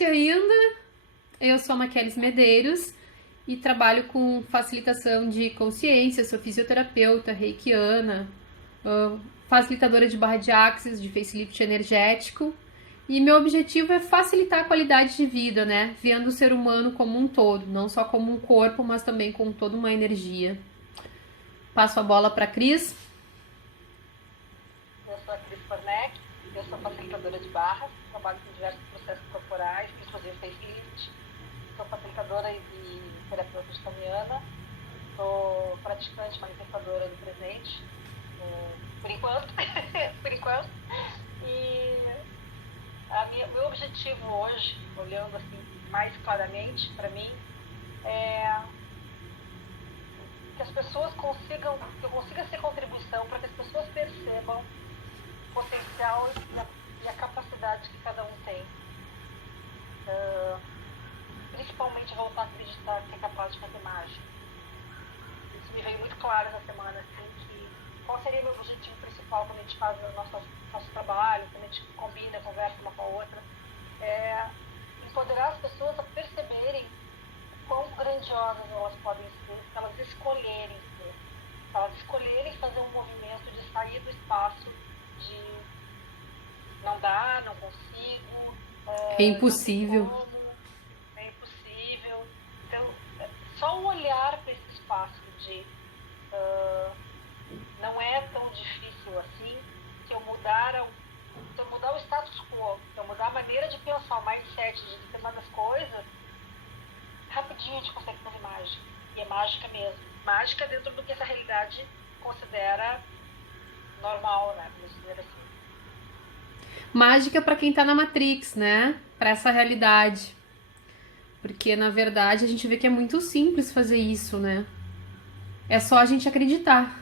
conhece ainda, eu sou a Maquelis Medeiros e trabalho com facilitação de consciência, sou fisioterapeuta, reikiana, facilitadora de barra de axis, de facelift energético. E meu objetivo é facilitar a qualidade de vida, né? Vendo o ser humano como um todo, não só como um corpo, mas também como toda uma energia. Passo a bola para a Cris. Eu sou a Cris Korneck, eu sou facilitadora de barras, trabalho com diversos processos corporais, inclusive facelift. Sou facilitadora e terapeuta de sou praticante manifestadora do presente, por enquanto, por enquanto. E meu objetivo hoje, olhando assim mais claramente para mim, é que as pessoas consigam, que eu consiga ser contribuição para que as pessoas percebam o potencial e a capacidade que cada um tem. Principalmente voltar a acreditar que é capaz de fazer mágica. Isso me veio muito claro essa semana, assim, que qual seria o meu objetivo principal quando a gente faz o nosso trabalho, quando a gente combina, conversa uma com a outra, é empoderar as pessoas a perceberem quão grandiosas elas podem ser, se elas escolherem ser, se elas escolherem fazer um movimento de sair do espaço de não dá, não consigo, É impossível. não sei como, é impossível. Então, só o olhar para esse espaço de não é tão difícil assim, se eu mudar o status quo, se eu mudar a maneira de pensar, o mindset de determinadas coisas, rapidinho a gente consegue fazer mágica. E é mágica mesmo. Mágica dentro do que essa realidade considera normal, né? Vamos dizer assim. Mágica para quem tá na Matrix, né? Para essa realidade. Porque, na verdade, a gente vê que é muito simples fazer isso, né? É só a gente acreditar.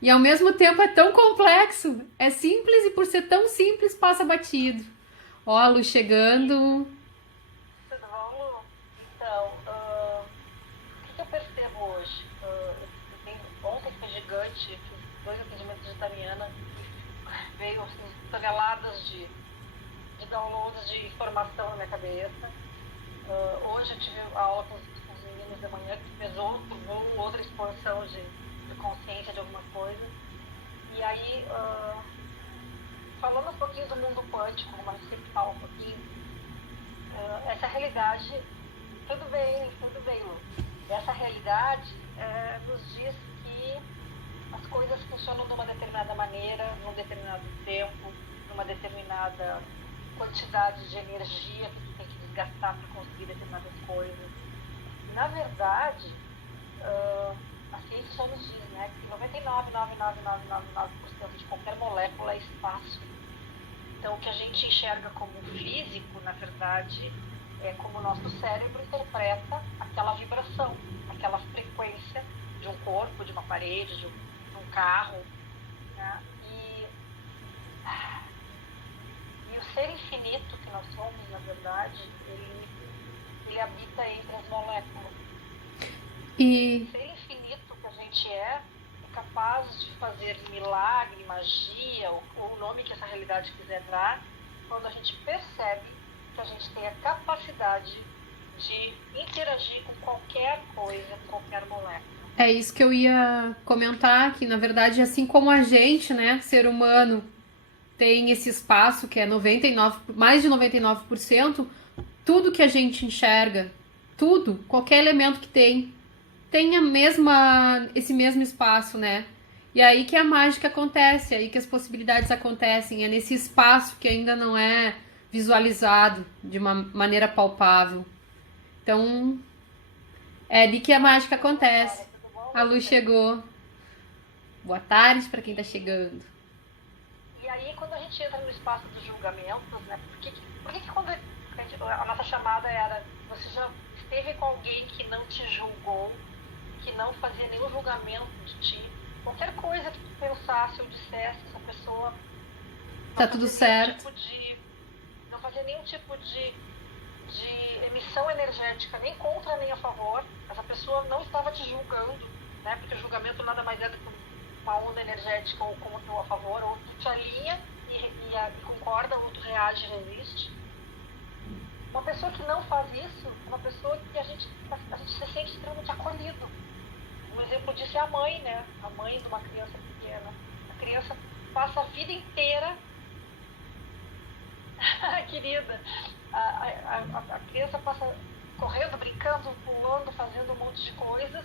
E, ao mesmo tempo, é tão complexo. É simples e, por ser tão simples, passa batido. Ó, a Lu chegando. Tudo bom, Lu? Então, o que eu percebo hoje? Ontem foi gigante, fiz 2 atendimentos de Tariana e veio assim, toneladas de downloads de informação na minha cabeça. Hoje eu tive aula com os meninos da manhã que fez outra expansão de consciência de alguma coisa. E aí, falando um pouquinho do mundo quântico, como a gente sempre fala um pouquinho, essa realidade, tudo bem, Lu. Essa realidade nos diz que as coisas funcionam de uma determinada maneira, num determinado tempo, numa determinada quantidade de energia que tu tem que desgastar para conseguir determinadas coisas. Na verdade, a ciência só nos diz, né, que 99,99999% de qualquer molécula é espaço. Então, o que a gente enxerga como físico, na verdade, é como o nosso cérebro interpreta aquela vibração, aquela frequência de um corpo, de uma parede, de um carro, né? E o ser infinito que nós somos, na verdade, ele habita entre as moléculas. E O ser infinito que a gente é capaz de fazer milagre, magia, ou o nome que essa realidade quiser dar, quando a gente percebe que a gente tem a capacidade de interagir com qualquer coisa, com qualquer molécula. é isso que eu ia comentar, que na verdade, assim como a gente, né, ser humano, tem esse espaço que é 99, mais de 99%, tudo que a gente enxerga, tudo, qualquer elemento que tem esse mesmo espaço, né? E aí que a mágica acontece, aí que as possibilidades acontecem, é nesse espaço que ainda não é visualizado de uma maneira palpável. Então, é ali que a mágica acontece. A luz chegou. Boa tarde para quem tá chegando. E aí, quando a gente entra no espaço dos julgamentos, né? Por que quando a nossa chamada era, você já esteve com alguém que não te julgou, que não fazia nenhum julgamento de ti, qualquer coisa que tu pensasse ou dissesse, essa pessoa Tá tudo certo. Não fazia nenhum tipo de emissão energética, nem contra nem a favor. Essa pessoa não estava te julgando, né? Porque o julgamento nada mais é do que uma onda energética, ou contra ou a favor, ou tu te alinha e concorda, ou tu reage e resiste. Uma pessoa que não faz isso é uma pessoa que a gente se sente extremamente acolhido. Um exemplo disso é a mãe, né? A mãe de uma criança pequena. A criança passa a vida inteira, querida, a criança passa correndo, brincando, pulando, fazendo um monte de coisas,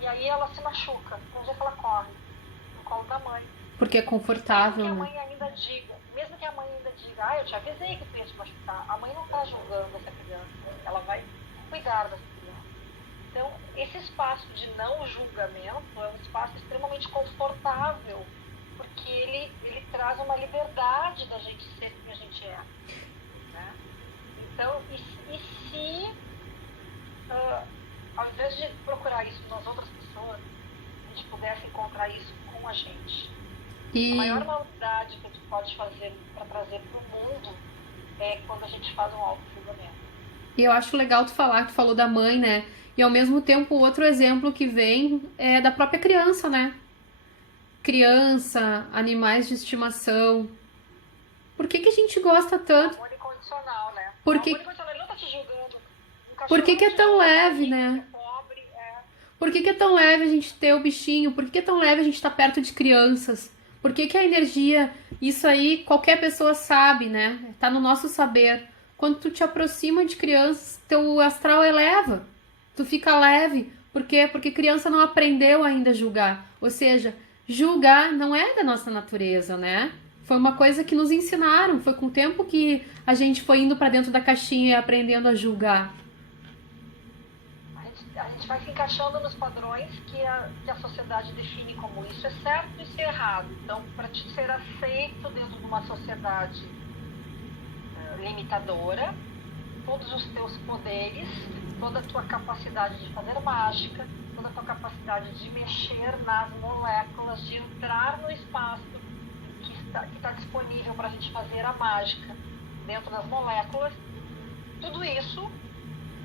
e aí ela se machuca. Onde é que ela corre? No colo da mãe. Porque é confortável, Mesmo né? que a mãe ainda diga, eu te avisei que tu ia te machucar. A mãe não está julgando essa criança, ela vai cuidar dessa criança. Então, esse espaço de não julgamento é um espaço extremamente confortável, porque ele traz uma liberdade da gente ser quem a gente é. Né? Então, e se, ao invés de procurar isso nas outras pessoas, a gente pudesse encontrar isso com a gente? A maior maldade que a gente pode fazer para trazer para o mundo é quando a gente faz um auto-julgamento. E eu acho legal tu falar, que tu falou da mãe, né? E ao mesmo tempo, outro exemplo que vem é da própria criança, né? Criança, animais de estimação. Por que a gente gosta tanto? Amor incondicional, né? Por que... Amor incondicional, ele não tá te julgando. Por que é tão leve, né? Pobre, Por que é tão leve a gente ter o bichinho? Por que é tão leve a gente estar perto de crianças? Por que a energia, isso aí qualquer pessoa sabe, né? Tá no nosso saber. Quando tu te aproxima de crianças, teu astral eleva. Tu fica leve. Por quê? Porque criança não aprendeu ainda a julgar. Ou seja, julgar não é da nossa natureza, né? Foi uma coisa que nos ensinaram. Foi com o tempo que a gente foi indo pra dentro da caixinha e aprendendo a julgar. A gente vai se encaixando nos padrões que a sociedade define como isso é certo e isso é errado. Então, para te ser aceito dentro de uma sociedade limitadora, todos os teus poderes, toda a tua capacidade de fazer mágica, toda a tua capacidade de mexer nas moléculas, de entrar no espaço que está disponível para a gente fazer a mágica dentro das moléculas, tudo isso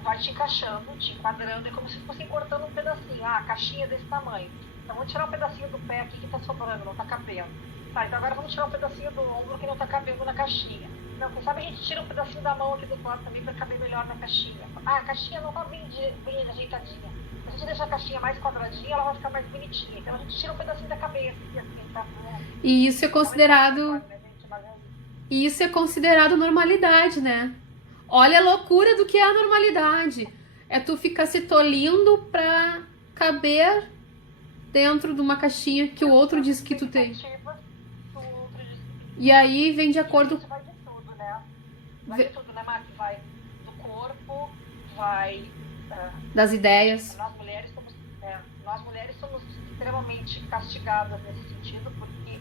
vai te encaixando, te enquadrando, é como se fosse cortando um pedacinho. A caixinha desse tamanho. Então vamos tirar um pedacinho do pé aqui que está sobrando, não está cabendo. Tá, então agora vamos tirar um pedacinho do ombro que não está cabendo na caixinha. Não, quem sabe a gente tira um pedacinho da mão aqui do lado também para caber melhor na caixinha. A caixinha não está bem ajeitadinha. Se a gente deixar a caixinha mais quadradinha, ela vai ficar mais bonitinha. Então a gente tira um pedacinho da cabeça assim, tá? E isso é considerado... E isso é considerado normalidade, né? Olha a loucura do que é a normalidade. É tu ficar se tolindo pra caber dentro de uma caixinha que o outro diz que tu tem. E aí vem de acordo... Vai de tudo, né? Vai de tudo, né, Mari? Vai do corpo, vai... das ideias. Nós mulheres somos extremamente castigadas nesse sentido, porque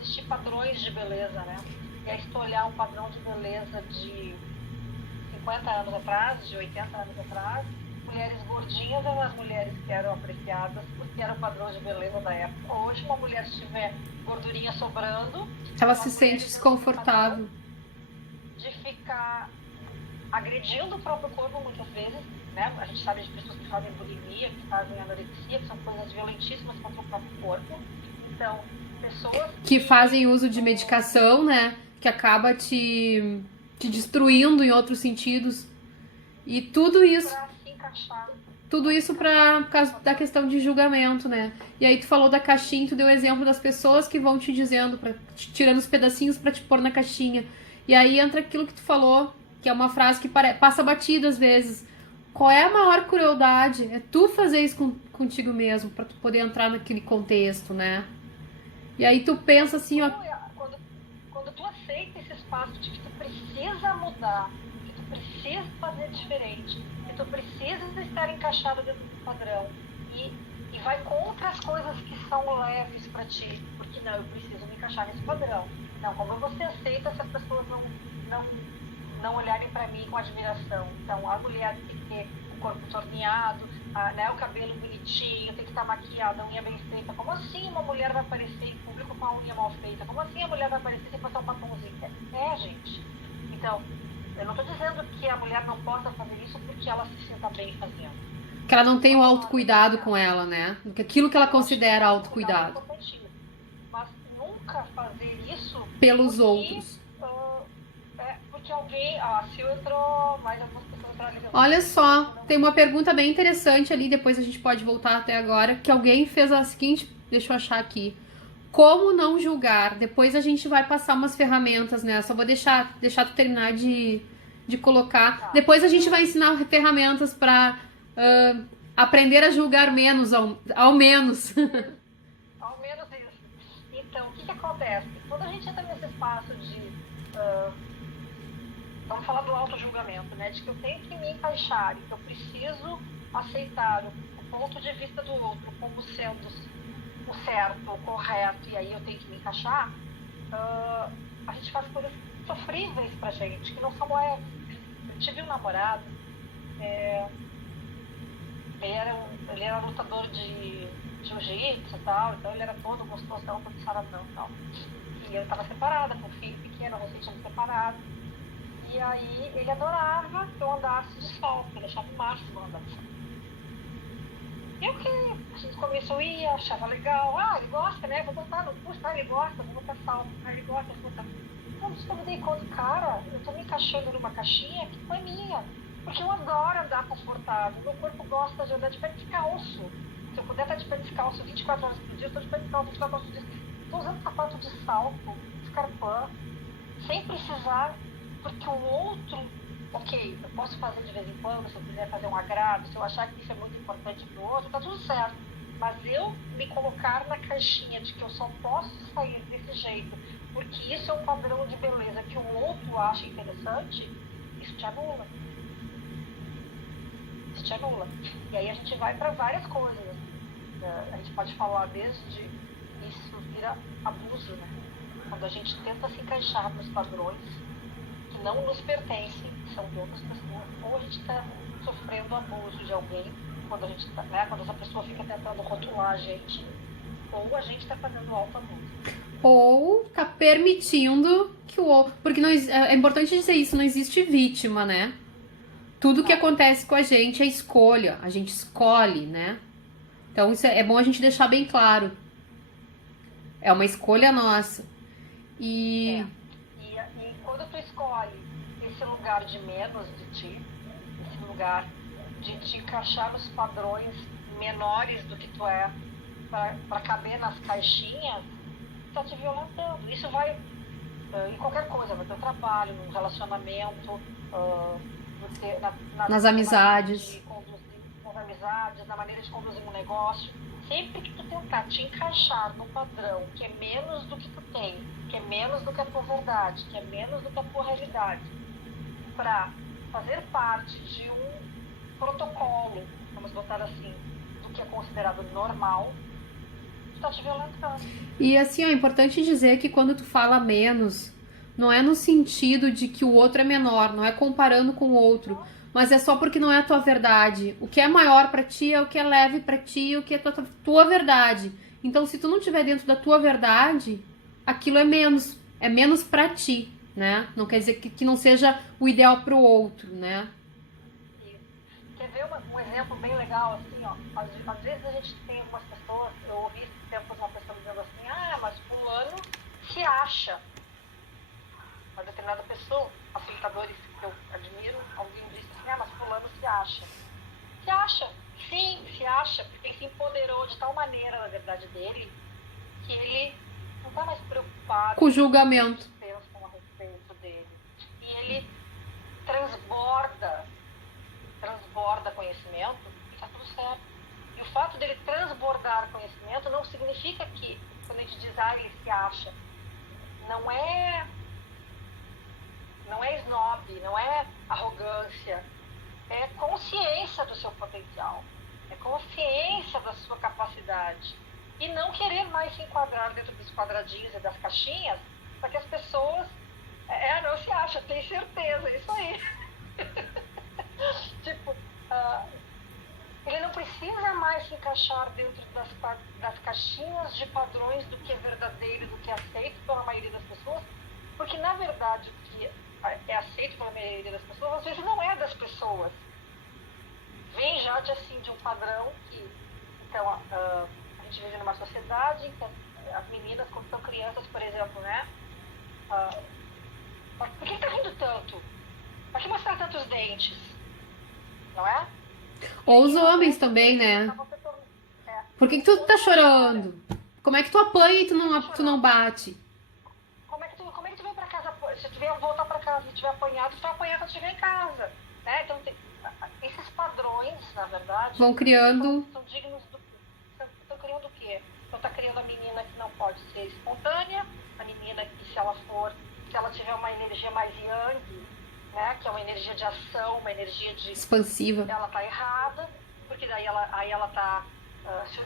existem padrões de beleza, né? E aí se tu olhar um padrão de beleza de 50 anos atrás, de 80 anos atrás, mulheres gordinhas eram as mulheres que eram apreciadas porque era o padrão de beleza da época. Hoje, uma mulher se tiver gordurinha sobrando, ela se sente desconfortável de ficar agredindo o próprio corpo muitas vezes, né? A gente sabe de pessoas que fazem bulimia, que fazem anorexia, que são coisas violentíssimas contra o próprio corpo. Então, pessoas que fazem uso de medicação, né? Que acaba te destruindo em outros sentidos. E tudo isso... Pra se encaixar. Tudo isso por causa da questão de julgamento, né? E aí tu falou da caixinha, tu deu exemplo das pessoas que vão te dizendo, tirando os pedacinhos pra te pôr na caixinha. E aí entra aquilo que tu falou, que é uma frase que passa batida às vezes. Qual é a maior crueldade? É tu fazer isso contigo mesmo, pra tu poder entrar naquele contexto, né? E aí tu pensa assim, ó... Quando tu aceita esse espaço de que tu precisa mudar, que tu precisa fazer diferente, que tu precisa estar encaixado dentro do padrão e vai contra as coisas que são leves pra ti, porque não, eu preciso me encaixar nesse padrão. Não, como você aceita se as pessoas não olharem pra mim com admiração? Então, a mulher tem que ter o corpo torneado, né, o cabelo bonitinho, tem que estar maquiada, a unha bem feita. Como assim uma mulher vai aparecer em público com a unha mal feita? Como assim a mulher vai aparecer sem passar um batomzinho? Gente. Então, eu não estou dizendo que a mulher não possa fazer isso porque ela se sinta bem fazendo. Que ela não tem o autocuidado com ela, né? Aquilo que ela considera autocuidado. Mas nunca fazer isso pelos outros. Porque que alguém... a Sil entrou, mais algumas pessoas entraram ali. Olha só, tem uma pergunta bem interessante ali, depois a gente pode voltar até agora, que alguém fez a seguinte, deixa eu achar aqui. Como não julgar? Depois a gente vai passar umas ferramentas, né? Só vou deixar tu terminar de colocar. Tá. Depois a gente vai ensinar ferramentas para aprender a julgar menos, ao menos. Ao menos isso. Então, o que acontece? Quando a gente entra nesse espaço de... vamos falar do auto-julgamento, né? De que eu tenho que me encaixar e que eu preciso aceitar o ponto de vista do outro como sendo o certo, o correto, e aí eu tenho que me encaixar, a gente faz coisas sofríveis pra gente, que não são leves. Eu tive um namorado, ele era lutador de jiu-jitsu e tal, então ele era todo gostosão, todo saradão e tal. E eu estava separada, com um filho pequeno, nós tínhamos separado. E aí ele adorava que eu andasse de salto, ele achava o máximo andar de salto. Eu que a gente começou a ir, achava legal, ele gosta, né? Vou botar no curso, ele gosta, vou botar salto, ele gosta, vou botar. Quando eu me dei conta, cara, eu tô me encaixando numa caixinha que não é minha. Porque eu adoro andar confortável, meu corpo gosta de andar de pé descalço. Se eu puder estar de pé descalço 24 horas por dia, eu estou de pé descalço 24 horas por dia. Estou usando sapato de salto, escarpão, sem precisar, porque o outro, ok, eu posso fazer de vez em quando, se eu quiser fazer um agrado, se eu achar que isso é muito importante para o outro, tá tudo certo. Mas eu me colocar na caixinha de que eu só posso sair desse jeito, porque isso é um padrão de beleza que o outro acha interessante, isso te anula. Isso te anula. E aí a gente vai para várias coisas. A gente pode falar desde isso vira abuso, né? Quando a gente tenta se encaixar nos padrões que não nos pertencem, que são de outras pessoas, ou a gente está sofrendo abuso de alguém, quando a gente tá, né? Quando essa pessoa fica tentando rotular a gente, ou a gente está fazendo autoabuso. Ou tá permitindo que o outro. Porque não, é importante dizer isso, não existe vítima, né? Tudo que acontece com a gente é escolha, a gente escolhe, né? Então isso é bom a gente deixar bem claro. É uma escolha nossa. E quando tu escolhe esse lugar de menos de ti, esse lugar de te encaixar nos padrões menores do que tu é, para caber nas caixinhas, tu tá te violentando. Isso vai em qualquer coisa, no teu trabalho, no relacionamento, nas amizades. Nas amizades, na maneira de conduzir um negócio. Sempre que tu tentar te encaixar no padrão que é menos do que tu tem, que é menos do que a tua verdade, que é menos do que a tua realidade, para fazer parte de um protocolo, vamos botar assim, do que é considerado normal, tu tá te violentando. E assim, é importante dizer que quando tu fala menos, não é no sentido de que o outro é menor, não é comparando com o outro, mas é só porque não é a tua verdade. O que é maior pra ti é o que é leve pra ti, o que é tua verdade. Então, se tu não estiver dentro da tua verdade, aquilo é menos pra ti, né? Não quer dizer que não seja o ideal pro outro, né? Quer ver um exemplo bem legal, assim, ó? Às vezes a gente tem algumas pessoas, eu ouvi esse tempo uma pessoa dizendo assim, mas fulano se acha. Uma determinada pessoa, facilitadores que eu admiro, alguém disse assim, mas fulano se acha. Se acha, sim, se acha, porque ele se empoderou de tal maneira na verdade dele, que ele não está mais preocupado com o julgamento. Com o que pensam a respeito dele. E ele transborda conhecimento e está tudo certo. E o fato dele transbordar conhecimento não significa que, quando a gente diz, ele se acha, não é snob, não é arrogância, é consciência do seu potencial, é consciência da sua capacidade e não querer mais se enquadrar dentro dos quadradinhos e das caixinhas para que as pessoas não se acha, tem certeza, é isso aí. Tipo, ele não precisa mais se encaixar dentro das caixinhas de padrões do que é verdadeiro, do que é aceito pela maioria das pessoas, porque na verdade o que é aceito pela maioria das pessoas, às vezes não é das pessoas. Vem já de um padrão que, então, a gente vive numa sociedade em que as meninas, quando são crianças, por exemplo, né, Por que tá rindo tanto? Por que mostrar tantos dentes? Não é? Ou os homens também, né? É, Por que tu tá chorando? Como é que tu apanha e tu não bate? Como é que tu vem pra casa, se tu vier voltar pra casa e tiver apanhado, tu vai apanhar quando chegar em casa, né? Então, esses padrões, na verdade, Vão criando. são dignos do... Estão criando o quê? Então tá criando a menina que não pode ser espontânea, a menina que se ela tiver uma energia mais yang, né? Que é uma energia de ação, uma energia de... Expansiva. Ela tá errada, porque daí ela tá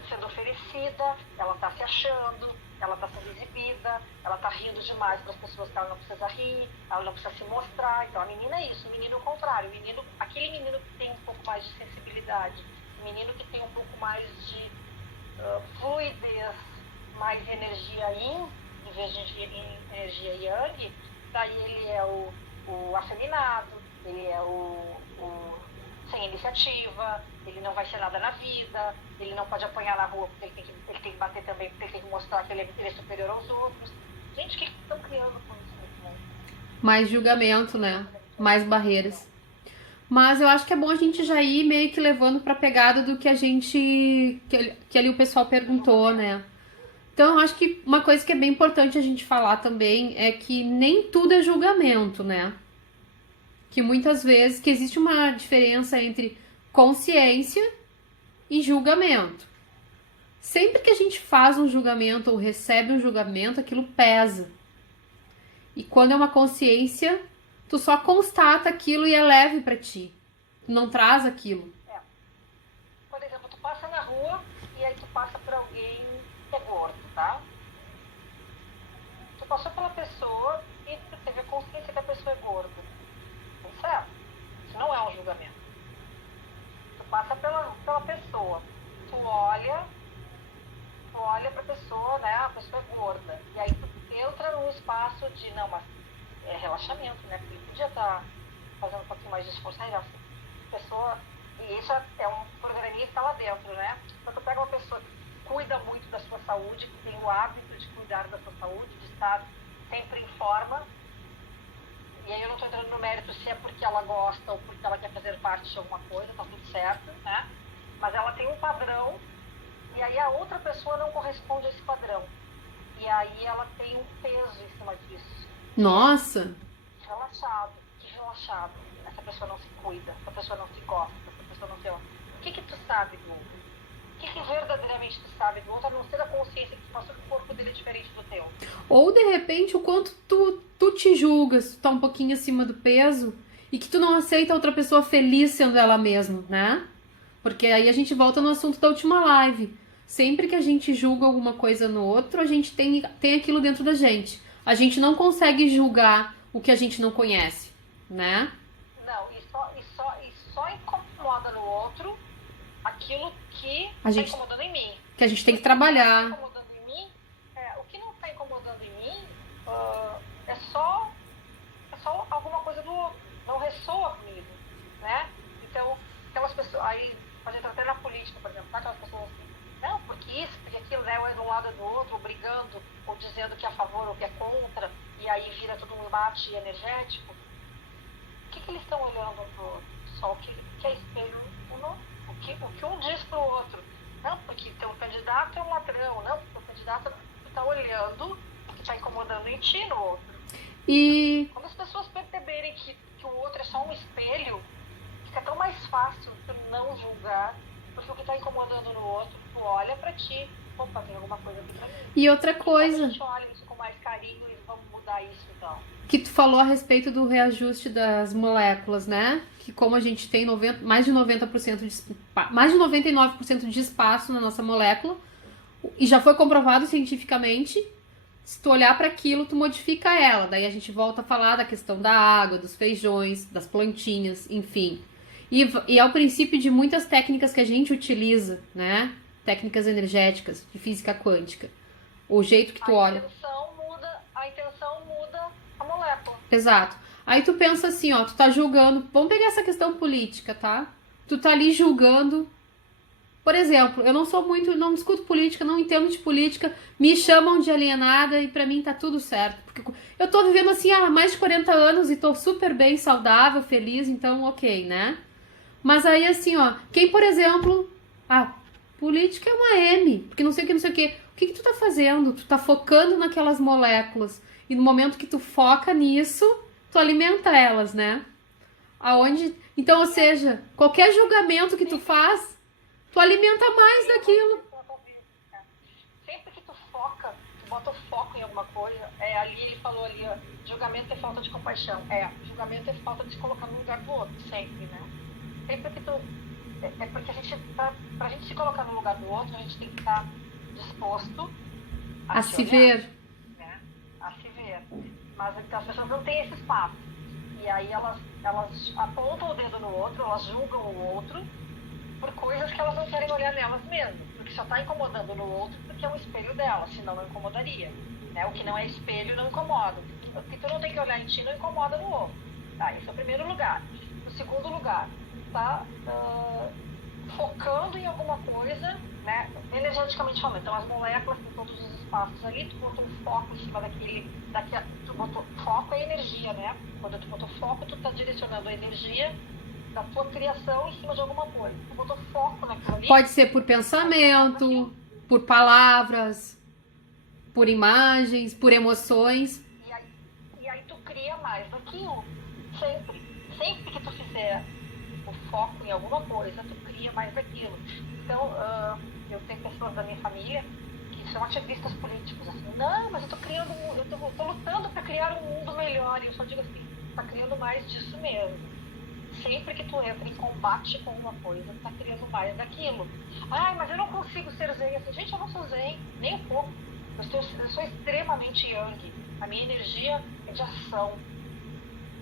sendo oferecida, ela tá se achando, ela tá sendo exibida, ela tá rindo demais para as pessoas que ela não precisa rir, ela não precisa se mostrar. Então a menina é isso, o menino é o contrário, aquele menino que tem um pouco mais de sensibilidade, o menino que tem um pouco mais de fluidez, mais energia yin, em vez de energia yang, daí ele é o afeminado, ele é o sem iniciativa, ele não vai ser nada na vida, ele não pode apanhar na rua porque ele tem que bater também, porque ele tem que mostrar que ele é superior aos outros. Gente, o que estão criando com isso nesse mundo? Mais julgamento, né? Mais barreiras. Mas eu acho que é bom a gente já ir meio que levando pra pegada do que a gente... Que ali o pessoal perguntou, né? Então eu acho que uma coisa que é bem importante a gente falar também é que nem tudo é julgamento, né? Que muitas vezes que existe uma diferença entre consciência e julgamento. Sempre que a gente faz um julgamento ou recebe um julgamento, aquilo pesa. E quando é uma consciência, tu só constata aquilo e é leve pra ti. Tu não traz aquilo. Por exemplo, tu passa na rua e aí tu passa por alguém que é gordo, tá? Tu passou pela pessoa e tu teve a consciência que a pessoa é gorda. Certo? Isso não é um julgamento. Tu passa pela pessoa, tu olha pra pessoa, né? A pessoa é gorda. E aí tu entra num espaço de, não, mas é relaxamento, né? Porque ele podia estar fazendo um pouquinho mais de esforço. Aí, a pessoa, e isso é um programinha que está lá dentro, né? Então tu pega uma pessoa que cuida muito da sua saúde, que tem o hábito de cuidar da sua saúde, de estar sempre em forma. E aí eu não estou entrando no mérito se é porque ela gosta ou porque ela quer fazer parte de alguma coisa, tá tudo certo, né? Mas ela tem um padrão e aí a outra pessoa não corresponde a esse padrão. E aí ela tem um peso em cima disso. Nossa! Que relaxado. Essa pessoa não se cuida, essa pessoa não se gosta, essa pessoa não se... O que tu sabe do outro? O que verdadeiramente tu sabe do outro, a não ser a consciência que tu passou que o corpo dele é diferente do teu? Ou de repente o quanto tu te julgas, tu tá um pouquinho acima do peso e que tu não aceita outra pessoa feliz sendo ela mesma, né? Porque aí a gente volta no assunto da última live. Sempre que a gente julga alguma coisa no outro, a gente tem aquilo dentro da gente. A gente não consegue julgar o que a gente não conhece, né? Não, e só incomoda no outro aquilo que A gente- tá incomodando em mim. Que a gente tem que trabalhar. Incomodando em mim, o que não está incomodando em mim é só alguma coisa do outro, não ressoa comigo, né? Então, aquelas pessoas, aí a gente até na política, por exemplo, tá? Aquelas pessoas assim, não, porque isso, porque aquilo, né, ou é de um lado ou do outro, ou brigando, ou dizendo que é a favor ou que é contra, e aí vira todo um embate energético. O que eles estão olhando um pro outro? Só o que é espelho o que um diz pro outro. Não, porque teu candidato é um ladrão, não, porque o candidato está olhando o que está incomodando em ti no outro. E Quando as pessoas perceberem que o outro é só um espelho, fica tão mais fácil tu não julgar, porque o que está incomodando no outro, tu olha pra ti, opa, tem alguma coisa aqui pra mim. E outra A coisa gente olha isso com mais carinho e vamos mudar isso então. que tu falou a respeito do reajuste das moléculas, né? Que como a gente tem mais de 90% mais de 99% de espaço na nossa molécula, e já foi comprovado cientificamente, se tu olhar para aquilo, tu modifica ela. Daí a gente volta a falar da questão da água, dos feijões, das plantinhas, enfim. E é o princípio de muitas técnicas que a gente utiliza, né? Técnicas energéticas, de física quântica. O jeito que tu olha. A intenção muda a molécula. Exato. Aí tu pensa assim, ó, tu tá julgando. Vamos pegar essa questão política, tá? Tu tá ali julgando Por exemplo, eu não sou muito, não discuto política, não entendo de política, me chamam de alienada e pra mim tá tudo certo. Porque eu tô vivendo assim há mais de 40 anos e tô super bem, saudável, feliz, então ok, né? Mas aí assim, ó, quem, por exemplo, política é uma M, porque não sei o que, não sei o que. O que que tu tá fazendo? Tu tá focando naquelas moléculas. E no momento que tu foca nisso, tu alimenta elas, né? Aonde. Então, ou seja, qualquer julgamento que tu faz, tu alimenta mais daquilo. Sempre que tu bota o foco em alguma coisa, ali ele falou ali, ó, julgamento é falta de compaixão. Julgamento é falta de se colocar no lugar do outro, sempre, né? Sempre que tu. É porque pra gente se colocar no lugar do outro, a gente tem que estar disposto A se se olhar, ver. né? A se ver. Mas então as pessoas não têm esse espaço. E aí elas apontam o dedo no outro, elas julgam o outro por coisas que elas não querem olhar nelas mesmas. Porque só está incomodando no outro porque é um espelho dela, senão não incomodaria. Né? O que não é espelho não incomoda. O que tu não tem que olhar em ti não incomoda no outro. Tá, esse é o primeiro lugar. O segundo lugar, tá focando em alguma coisa, né? Energeticamente falando. Então as moléculas têm todos os espaços ali, tu botou um foco em cima tu botou foco é energia, né? Quando tu botou foco, tu tá direcionando a energia da tua criação em cima de alguma coisa. Tu botou foco naquilo ali. Pode ser por pensamento, por palavras, por imagens, por emoções. E aí tu cria mais daquilo. Sempre. Sempre que tu fizer o foco em alguma coisa, tu cria mais daquilo. Então, eu tenho pessoas da minha família que são ativistas políticos, assim, não, mas eu tô lutando para criar um mundo melhor, e eu só digo assim, tá criando mais disso mesmo. Sempre que tu entra em combate com uma coisa, tu tá criando mais daquilo. Mas eu não consigo ser zen. Assim, gente, eu não sou zen, nem um pouco. Eu sou extremamente yang. A minha energia é de ação.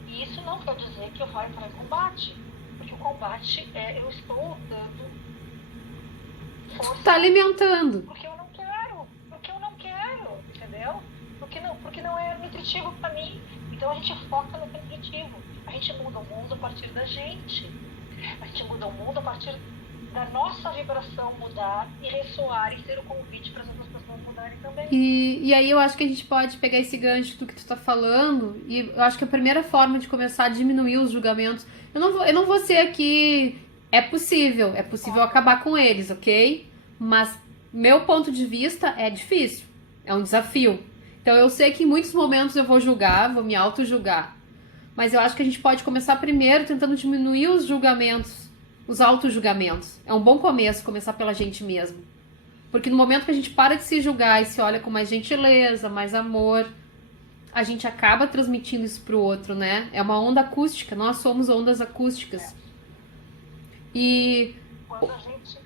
E isso não quer dizer que eu vou entrar em combate. Porque o combate eu estou dando força. Tá alimentando. Porque eu não quero, entendeu? Porque não é nutritivo para mim. Então a gente foca no nutritivo. A gente muda o mundo a partir da gente. A gente muda o mundo a partir da nossa vibração mudar e ressoar e ser o convite para as outras pessoas mudarem também. E aí eu acho que a gente pode pegar esse gancho do que tu tá falando, e eu acho que a primeira forma de começar a diminuir os julgamentos, eu não vou ser aqui, é possível acabar com eles, ok? Mas meu ponto de vista é difícil, é um desafio. Então eu sei que em muitos momentos eu vou julgar, vou me auto-julgar. Mas eu acho que a gente pode começar primeiro tentando diminuir os julgamentos, os auto-julgamentos. É um bom começo começar pela gente mesmo. Porque no momento que a gente para de se julgar e se olha com mais gentileza, mais amor, a gente acaba transmitindo isso pro outro, né? É uma onda acústica, nós somos ondas acústicas. E... Quando a gente...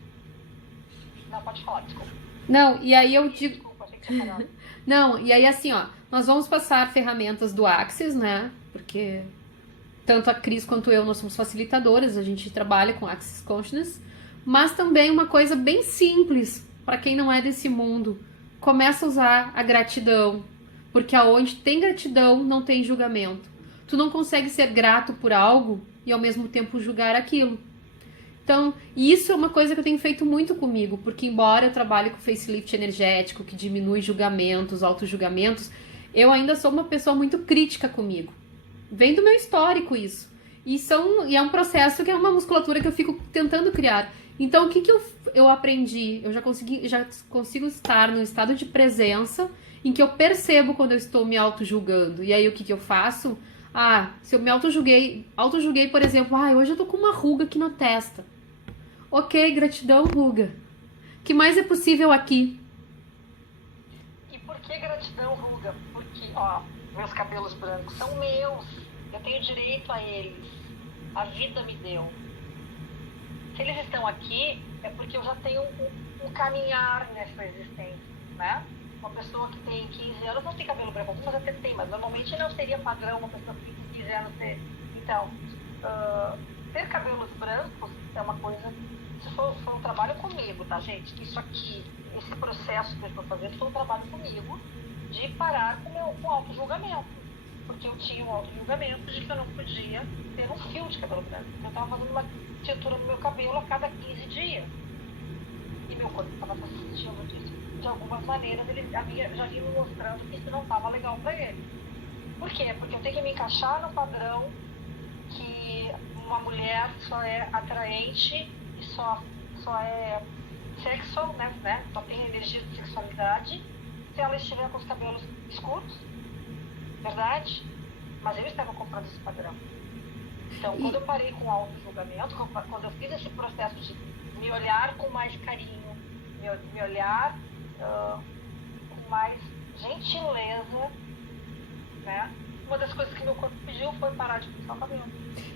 Não, pode falar, desculpa. Não, e aí eu digo... Desculpa, achei que tinha falado. Não, e aí assim, ó, nós vamos passar ferramentas do Axis, né? Porque tanto a Cris quanto eu, nós somos facilitadoras, a gente trabalha com Axis Consciousness, mas também uma coisa bem simples, para quem não é desse mundo, começa a usar a gratidão, porque aonde tem gratidão, não tem julgamento. Tu não consegue ser grato por algo e ao mesmo tempo julgar aquilo. Então, isso é uma coisa que eu tenho feito muito comigo, porque embora eu trabalhe com facelift energético, que diminui julgamentos, auto-julgamentos, eu ainda sou uma pessoa muito crítica comigo. Vem do meu histórico isso. E é um processo que é uma musculatura que eu fico tentando criar. Então, o que eu aprendi? Eu já consigo estar num estado de presença em que eu percebo quando eu estou me auto-julgando. E aí, o que eu faço? Se eu me auto-julguei, por exemplo, hoje eu tô com uma ruga aqui na testa. Ok, gratidão, ruga. O que mais é possível aqui? E por que gratidão, ruga? Porque, meus cabelos brancos são meus. Eu tenho direito a eles. A vida me deu. Se eles estão aqui, é porque eu já tenho um caminhar nessa existência, né? Uma pessoa que tem 15 anos não tem cabelo branco, algumas até tem, mas normalmente não seria padrão uma pessoa que tem 15 anos ter. Então, ter cabelos brancos é uma coisa... Isso foi um trabalho comigo, tá, gente? Isso aqui, esse processo que eu estou fazendo foi um trabalho comigo de parar com o auto-julgamento. Porque eu tinha um auto-julgamento de que eu não podia ter um fio de cabelo branco. Eu estava fazendo uma tintura no meu cabelo a cada 15 dias. e meu corpo estava sentindo disso. De algumas maneiras, ele já vinha me mostrando que isso não estava legal para ele. Por quê? Porque eu tenho que me encaixar no padrão que uma mulher só é atraente e só é sexual, né? Só tem energia de sexualidade se ela estiver com os cabelos escuros, verdade? Mas eu estava comprando esse padrão. Então, quando eu parei com o auto-julgamento, quando eu fiz esse processo de me olhar com mais carinho, me olhar com mais gentileza, né? Uma das coisas que meu corpo pediu foi parar de pintar o cabelo.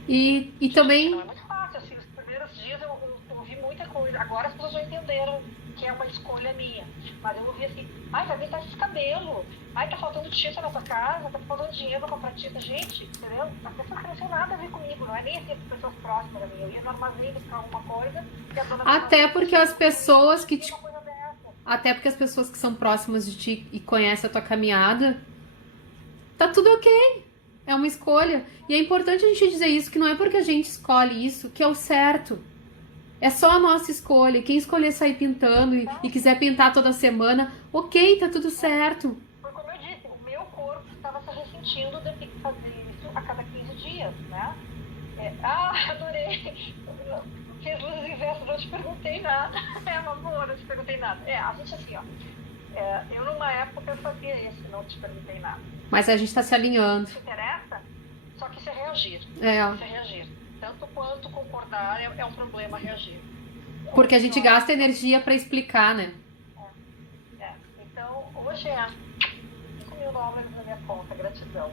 E também... Não é muito fácil, assim, os primeiros dias eu ouvi muita coisa. Agora as pessoas já entenderam que é uma escolha minha. Mas eu ouvi assim, ai, vai pintar esse cabelo. Ai, tá faltando tinta na tua casa, tá faltando dinheiro pra comprar tinta. Gente, entendeu? As pessoas não tinham nada a ver comigo, não é nem assim, as pessoas próximas a mim. Eu ia no armazém buscar alguma coisa e a dona... Até porque as pessoas que te... Até porque as pessoas que são próximas de ti e conhecem a tua caminhada, tá tudo ok. É uma escolha. E é importante a gente dizer isso, que não é porque a gente escolhe isso que é o certo. É só a nossa escolha. Quem escolher sair pintando e quiser pintar toda semana, ok, tá tudo certo. Foi como eu disse, o meu corpo estava se ressentindo de eu ter que fazer isso a cada 15 dias, né? Adorei. Fez luzes inversas, não te perguntei nada. Amor, não te perguntei nada. A gente assim, ó. Eu numa época eu fazia isso, não te perguntei nada. Mas a gente tá se alinhando. Isso interessa, só que se reagir. Se reagir. Tanto quanto concordar é um problema reagir. Porque a gente gasta energia pra explicar, né? Então, hoje é $5.000 na minha conta, gratidão.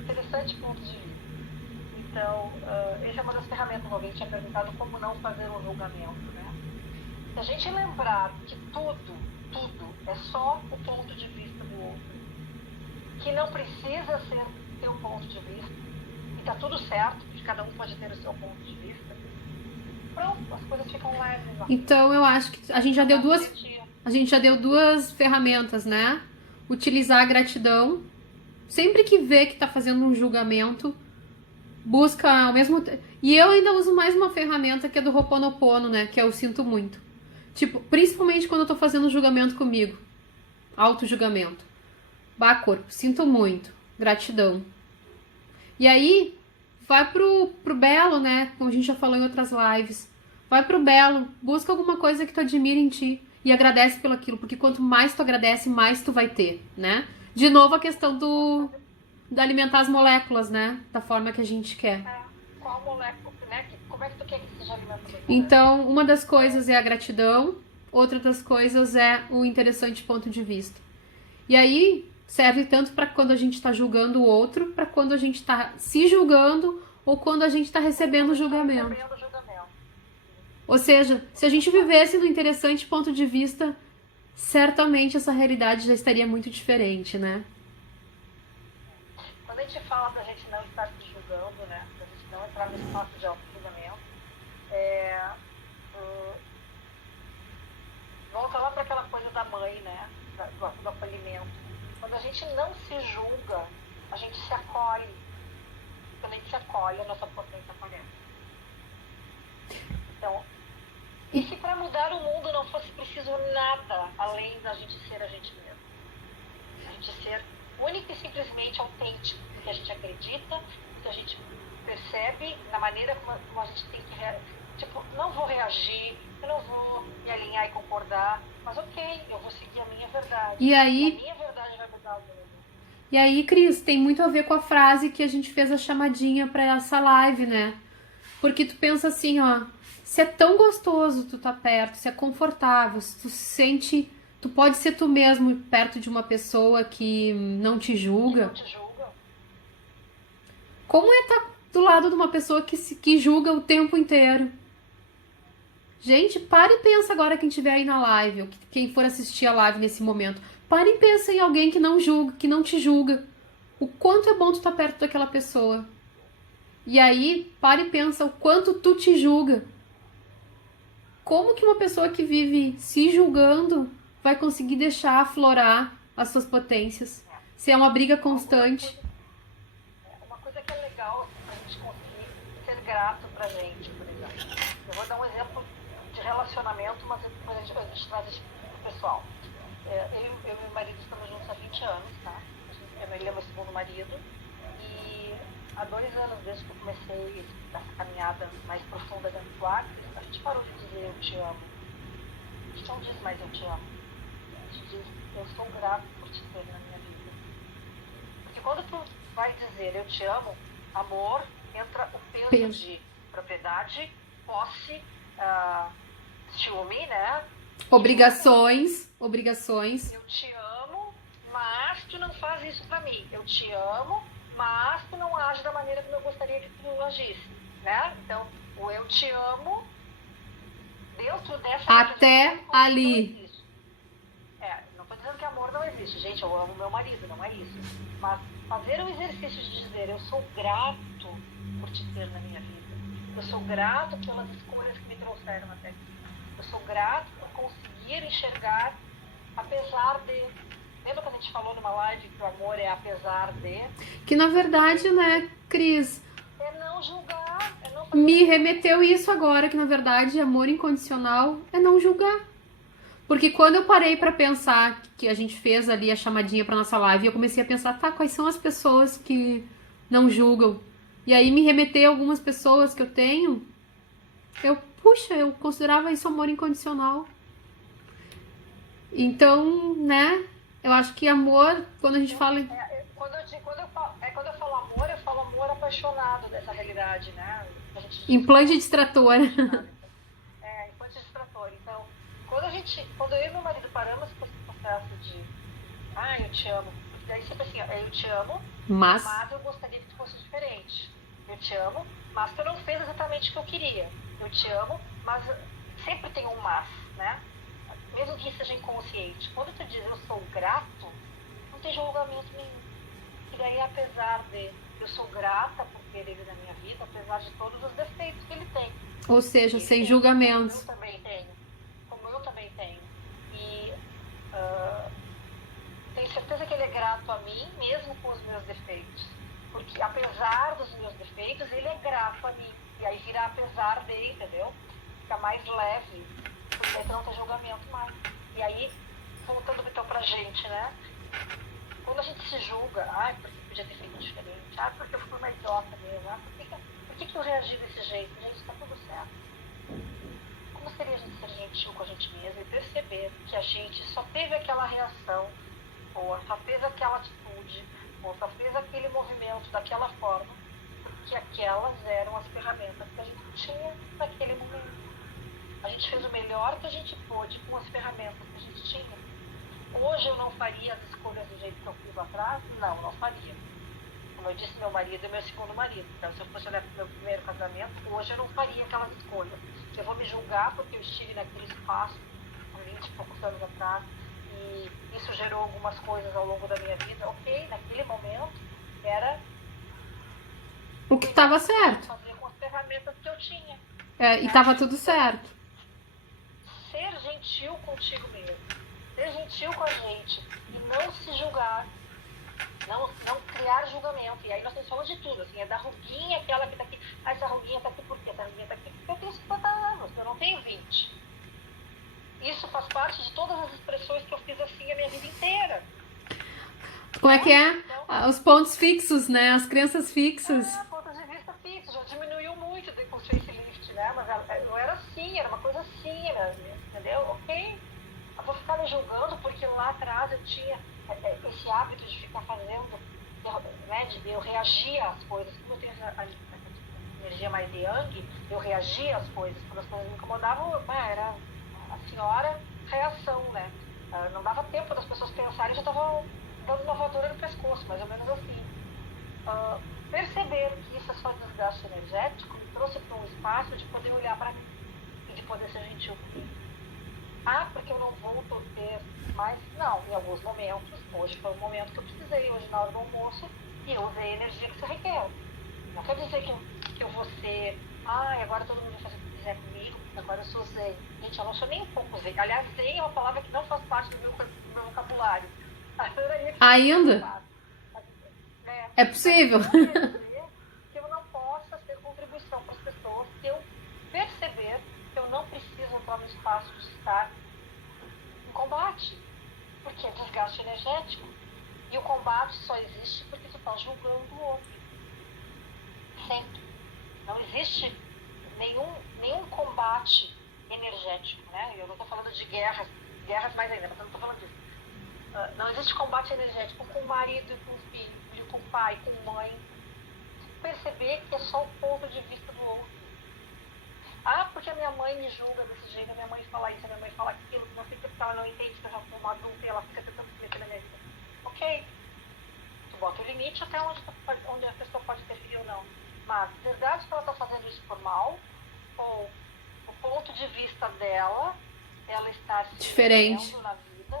Interessante ponto de vista. Então, essa é uma das ferramentas, alguém tinha perguntado como não fazer um julgamento, né? Se a gente lembrar que tudo é só o ponto de vista do outro, que não precisa ser teu ponto de vista, e tá tudo certo, porque cada um pode ter o seu ponto de vista, pronto, as coisas ficam leves. Então, eu acho que a gente já deu duas ferramentas, né? Utilizar a gratidão. Sempre que vê que tá fazendo um julgamento, busca ao mesmo tempo. E eu ainda uso mais uma ferramenta que é do Ho'oponopono, né? Que é o sinto muito. Tipo, principalmente quando eu tô fazendo julgamento comigo. Auto-julgamento. Bah, corpo, sinto muito. Gratidão. E aí, vai pro belo, né? Como a gente já falou em outras lives. Vai pro belo. Busca alguma coisa que tu admira em ti. E agradece pelo aquilo. Porque quanto mais tu agradece, mais tu vai ter, né? De novo a questão do alimentar as moléculas, né? Da forma que a gente quer. Qual molécula, né? Como é que tu quer que seja alimentado? Então, uma das coisas é a gratidão. Outra das coisas é o interessante ponto de vista. E aí, serve tanto para quando a gente está julgando o outro, para quando a gente está se julgando ou quando a gente está recebendo o julgamento. Ou seja, se a gente vivesse no interessante ponto de vista, certamente essa realidade já estaria muito diferente, né? Quando a gente fala pra gente não estar se julgando, né? Pra gente não entrar no espaço de auto-julgamento, volta lá para aquela coisa da mãe, né? Do acolhimento. Quando a gente não se julga, a gente se acolhe. Quando a gente se acolhe, a nossa potência aparece. Então, e se para mudar o mundo não fosse preciso nada além da gente ser a gente mesmo? A gente ser único e simplesmente autêntico no que a gente acredita, no que a gente percebe, na maneira como a gente tem que reagir. Tipo, não vou reagir, eu não vou me alinhar e concordar, mas ok, eu vou seguir a minha verdade. E aí, a minha verdade vai mudar o mundo. E aí, Cris, tem muito a ver com a frase que a gente fez a chamadinha pra essa live, né? Porque tu pensa assim, ó, se é tão gostoso tu tá perto, se é confortável, se tu se sente, tu pode ser tu mesmo perto de uma pessoa que não te julga. Como é estar do lado de uma pessoa que julga o tempo inteiro? Gente, para e pensa agora quem estiver aí na live, ou quem for assistir a live nesse momento. Para e pensa em alguém que não julga, que não te julga. O quanto é bom tu estar perto daquela pessoa. E aí, para e pensa o quanto tu te julga. Como que uma pessoa que vive se julgando vai conseguir deixar aflorar as suas potências? Se é uma briga constante. Uma coisa que é legal a gente conseguir ser grato pra gente, por exemplo. Eu vou dar um exemplo de relacionamento, mas depois a gente traz isso pro pessoal. Eu e meu marido estamos juntos há 20 anos, tá? Ele é meu segundo marido. E há 2 anos, desde que eu comecei essa caminhada mais profunda dentro do Access, a gente parou de dizer eu te amo. A gente não diz mais eu te amo. A gente diz eu sou grato por te ter na minha vida. Porque quando tu vai dizer eu te amo, amor, entra o peso de propriedade, posse, ciúme, né? Obrigações. Eu te amo, mas tu não faz isso pra mim. Eu te amo, mas tu não age da maneira como eu gostaria que tu agisse, né? Então, o eu te amo, dentro dessa... Até ali. Não tô dizendo que amor não existe. Gente, eu amo meu marido, não é isso. Mas fazer o exercício de dizer eu sou grato por te ter na minha vida. Eu sou grato pelas escolhas que me trouxeram até aqui. Eu sou grato por conseguir enxergar apesar de... Lembra que a gente falou numa live que o amor é apesar de? Que na verdade, né, Cris? É não julgar, é não fazer... Me remeteu isso agora, que na verdade amor incondicional é não julgar. Porque quando eu parei pra pensar, que a gente fez ali a chamadinha pra nossa live, eu comecei a pensar, tá, quais são as pessoas que não julgam? E aí me remeteu algumas pessoas que eu tenho, eu considerava isso amor incondicional. Então, né, eu acho que amor, quando a gente fala... Quando eu falo amor apaixonado dessa realidade, né? Implante distrator. Implante distrator. Então, quando eu e meu marido paramos com esse processo de eu te amo, daí sempre assim, eu te amo, mas eu gostaria que tu fosse diferente. Eu te amo, mas tu não fez exatamente o que eu queria. Eu te amo, mas sempre tem um mas, né? Mesmo que seja inconsciente. Quando tu diz eu sou grato, não tem julgamento nenhum. E daí, apesar de eu sou grata por ter ele na minha vida, apesar de todos os defeitos que ele tem. Ou seja, sem julgamentos. Como eu também tenho. E tenho certeza que ele é grato a mim, mesmo com os meus defeitos. Porque apesar dos meus defeitos, ele é grato a mim. E aí vira apesar de, entendeu? Fica mais leve, porque aí não tem julgamento mais. E aí, voltando então pra gente, né? Quando a gente se julga, porque podia ter feito diferente, porque eu fui uma idiota mesmo, por que eu reagi desse jeito? Gente, está tudo certo. Como seria a gente ser gentil com a gente mesmo e perceber que a gente só teve aquela reação, ou só fez aquela atitude, ou só fez aquele movimento daquela forma, porque aquelas eram as ferramentas que a gente tinha naquele momento. A gente fez o melhor que a gente pôde com as ferramentas que a gente tinha. Hoje eu não faria as escolhas do jeito que eu fiz lá atrás? Não faria. Como eu disse, meu marido é meu segundo marido. Então, se eu fosse olhar para o meu primeiro casamento, hoje eu não faria aquelas escolhas. Eu vou me julgar porque eu estive naquele espaço há 20 e poucos anos atrás e isso gerou algumas coisas ao longo da minha vida. Ok, naquele momento era o que estava certo. Fazer com as ferramentas que eu tinha. E estava tudo certo. Ser gentil contigo mesmo. Ser gentil com a gente e não se julgar, não criar julgamento. E aí nós estamos falando de tudo, assim, é da ruguinha, aquela que tá aqui. Essa ruguinha tá aqui por quê? Essa ruguinha tá aqui porque eu tenho 50 anos, eu não tenho 20. Isso faz parte de todas as expressões que eu fiz assim a minha vida inteira. Como é que é? Então, os pontos fixos, né? As crenças fixas. Pontos de vista fixos. Já diminuiu muito com o facelift, né? Mas não era assim, era uma coisa assim, entendeu? Ok. Eu vou ficar me julgando porque lá atrás eu tinha esse hábito de ficar fazendo, né, de eu reagir às coisas. Como eu tenho a energia mais yang, eu reagia às coisas. Quando as coisas me incomodavam, era a senhora reação, né? Não dava tempo das pessoas pensarem, eu já estava dando uma voadora no pescoço, mais ou menos assim. Perceber que isso é só desgaste energético me trouxe para um espaço de poder olhar para mim e de poder ser gentil comigo. Porque eu não vou ter mais. Não, em alguns momentos. Hoje foi um momento que eu precisei, hoje na hora do almoço, e eu usei a energia que você requer. Não quer dizer que eu vou ser. Agora todo mundo vai fazer o que quiser comigo, agora eu sou zen. Gente, eu não sou nem um pouco zen. Aliás, zen é uma palavra que não faz parte do meu vocabulário. Ainda? É possível. Que eu não possa ter contribuição para as pessoas, se eu perceber que eu não preciso entrar no espaço de estar em combate, porque é desgaste energético. E o combate só existe porque tu está julgando o outro. Sempre. Não existe nenhum combate energético, né? Eu não estou falando de guerras mais ainda, mas eu não estou falando disso. Não existe combate energético com o marido, com o filho, com o pai, com a mãe. Perceber que é só o ponto de vista do outro. Ah, porque a minha mãe me julga desse jeito, a minha mãe fala isso, a minha mãe fala aquilo, não sei porque ela não entende que eu já sou uma adulta e ela fica tentando se meter na minha vida. Ok, tu bota o limite até onde a pessoa pode interferir ou não. Mas, verdade que ela está fazendo isso por mal, ou o ponto de vista dela, ela está se Diferente na vida,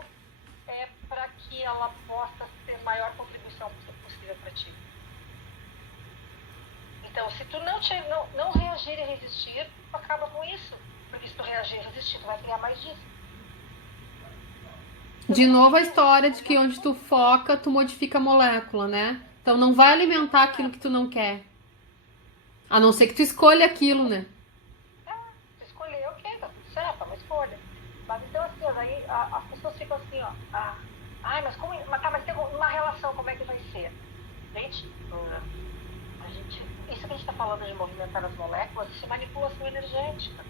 é para que ela possa ter maior contribuição possível para ti. Então, se tu não reagir e resistir, tu acaba com isso. Porque se tu reagir e resistir, tu vai criar mais disso. De novo a história de que onde tu foca, tu modifica a molécula, né? Então não vai alimentar aquilo que tu não quer. A não ser que tu escolha aquilo, né? Tu escolher, ok, tá tudo certo, é uma escolha. Mas então assim, daí as pessoas ficam assim, ó. Mas como. Mas tem uma relação, como é que vai ser? Gente, isso que a gente está falando de movimentar as moléculas, isso é manipulação energética.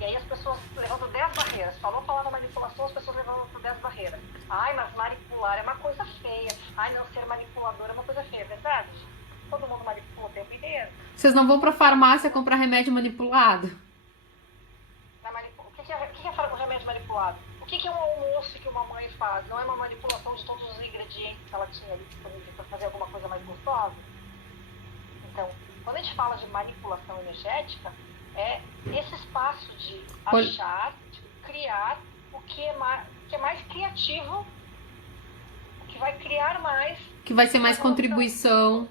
E aí as pessoas levantam 10 barreiras. Falar da manipulação, as pessoas levantam 10 barreiras. Mas manipular é uma coisa feia. Não, ser manipulador é uma coisa feia, é verdade? Todo mundo manipula o tempo inteiro. Vocês não vão pra farmácia comprar remédio manipulado? O que é o remédio manipulado? O que é um almoço que uma mãe faz? Não é uma manipulação de todos os ingredientes que ela tinha ali disponível para fazer alguma coisa mais gostosa? Então, quando a gente fala de manipulação energética, é esse espaço de achar, de criar o que é mais criativo, o que vai criar mais... Que vai ser mais contribuição.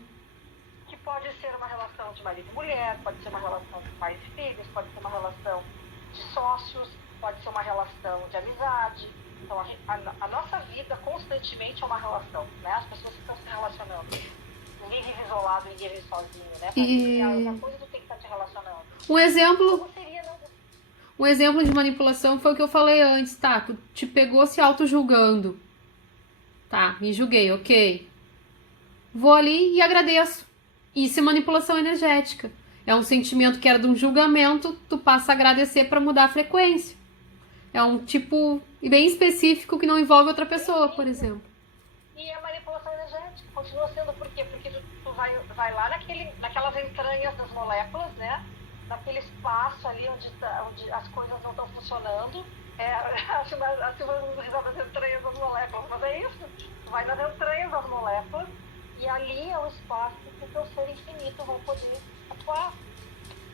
Que pode ser uma relação de marido e mulher, pode ser uma relação de pais e filhos, pode ser uma relação de sócios, pode ser uma relação de amizade. Então, a nossa vida constantemente é uma relação, né? As pessoas estão se relacionando. Ninguém vive isolado, ninguém vive sozinho, né? Para criar alguma coisa, tu tem que estar te relacionando. Um exemplo de manipulação foi o que eu falei antes, tá? Tu te pegou se auto-julgando. Tá, me julguei, ok. Vou ali e agradeço. Isso é manipulação energética. É um sentimento que era de um julgamento, tu passa a agradecer para mudar a frequência. É um tipo bem específico que não envolve outra pessoa, por exemplo. E a manipulação energética continua sendo por quê? Porque tu vai lá naquelas entranhas das moléculas, né? Naquele espaço ali onde as coisas não estão funcionando. A Silvana risada das entranhas das moléculas, mas é isso. Tu vai nas entranhas das moléculas e ali é o espaço que o teu ser infinito vai poder atuar.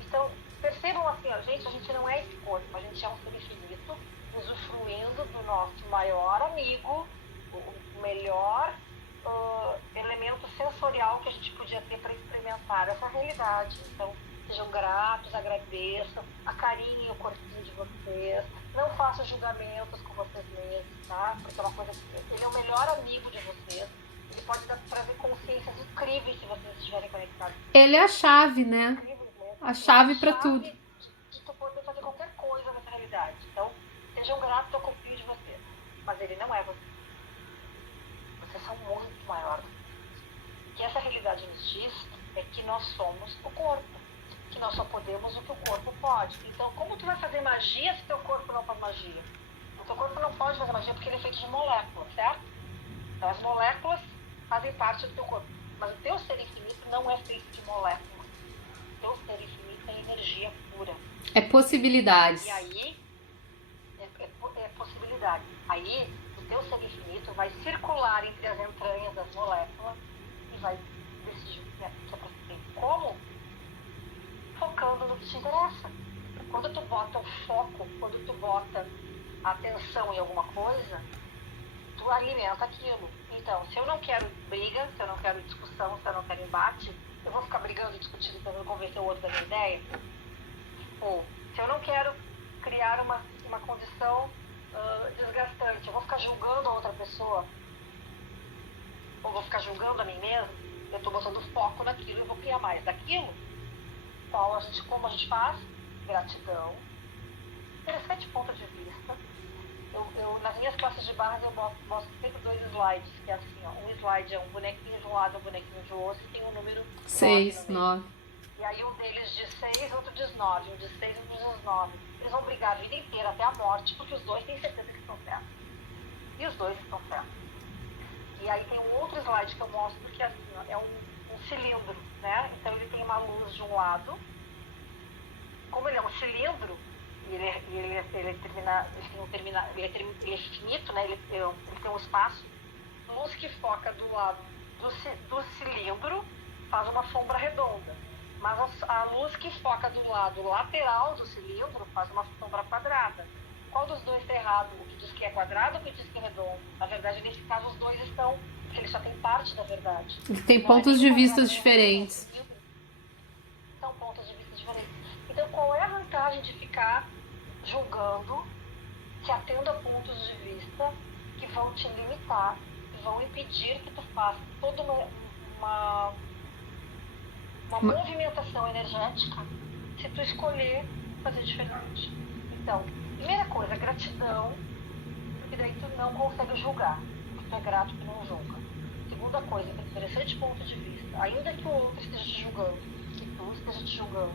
Então, percebam assim, a gente não é esse corpo, a gente é um ser infinito, usufruindo do nosso maior amigo, o melhor elemento sensorial que a gente podia ter para experimentar essa realidade. Então, sejam gratos, agradeçam, acarinhem o corpinho de vocês, não façam julgamentos com vocês mesmos, tá? Porque é uma coisa, ele é o melhor amigo de vocês, ele pode trazer consciências incríveis se vocês estiverem conectados. Ele é a chave, né? A chave para tudo. De tu poder fazer qualquer coisa nessa realidade. Então, sejam gratos ao corpinho de vocês, mas ele não é você. Vocês são muito maiores. O que essa realidade nos diz é que nós somos o corpo. Que nós só podemos o que o corpo pode. Então, como tu vai fazer magia se teu corpo não faz magia? O teu corpo não pode fazer magia porque ele é feito de moléculas, certo? Então, as moléculas fazem parte do teu corpo. Mas o teu ser infinito não é feito de moléculas. O teu ser infinito é energia pura. É possibilidades. E aí, é possibilidade. Aí, o teu ser infinito vai circular entre as entranhas das moléculas e vai decidir o que é para ser. Como? Focando no que te interessa. Quando tu bota o foco, quando tu bota a atenção em alguma coisa, tu alimenta aquilo. Então, se eu não quero briga, se eu não quero discussão, se eu não quero embate, eu vou ficar brigando e discutindo tentando convencer o outro da minha ideia? Ou, se eu não quero criar uma condição desgastante, eu vou ficar julgando a outra pessoa? Ou vou ficar julgando a mim mesmo? Eu estou botando foco naquilo e vou criar mais daquilo. Como a gente faz? Gratidão. interessante ponto de vista. Nas minhas classes de barras eu mostro sempre 2 slides, que é assim, ó, um slide é um bonequinho de um lado, um bonequinho de outro, e tem um número 6, 9. 9. E aí um deles diz 6, outro diz 9, um diz 6, outro diz 9. Eles vão brigar a vida inteira até a morte, porque os dois têm certeza que estão certos. E os dois estão certos. E aí tem um outro slide que eu mostro que é assim, ó, é um cilindro, né? Então ele tem uma luz de um lado. Como ele é um cilindro, ele é finito, né? Ele tem um espaço. Luz que foca do lado do cilindro faz uma sombra redonda. Mas a luz que foca do lado lateral do cilindro faz uma sombra quadrada. Qual dos dois está errado? O que diz que é quadrado ou o que diz que é redondo? Na verdade, nesse caso, os dois estão... Porque ele só tem parte da verdade. Ele tem pontos de vista diferentes. São pontos de vista diferentes. Então, qual é a vantagem de ficar julgando, te atendo a pontos de vista que vão te limitar, que vão impedir que tu faça toda uma movimentação energética se tu escolher fazer diferente? Então, primeira coisa, gratidão, porque daí tu não consegue julgar, porque tu é grato, tu não julga. Segunda coisa, interessante ponto de vista, ainda que o outro esteja te julgando, que tu esteja te julgando,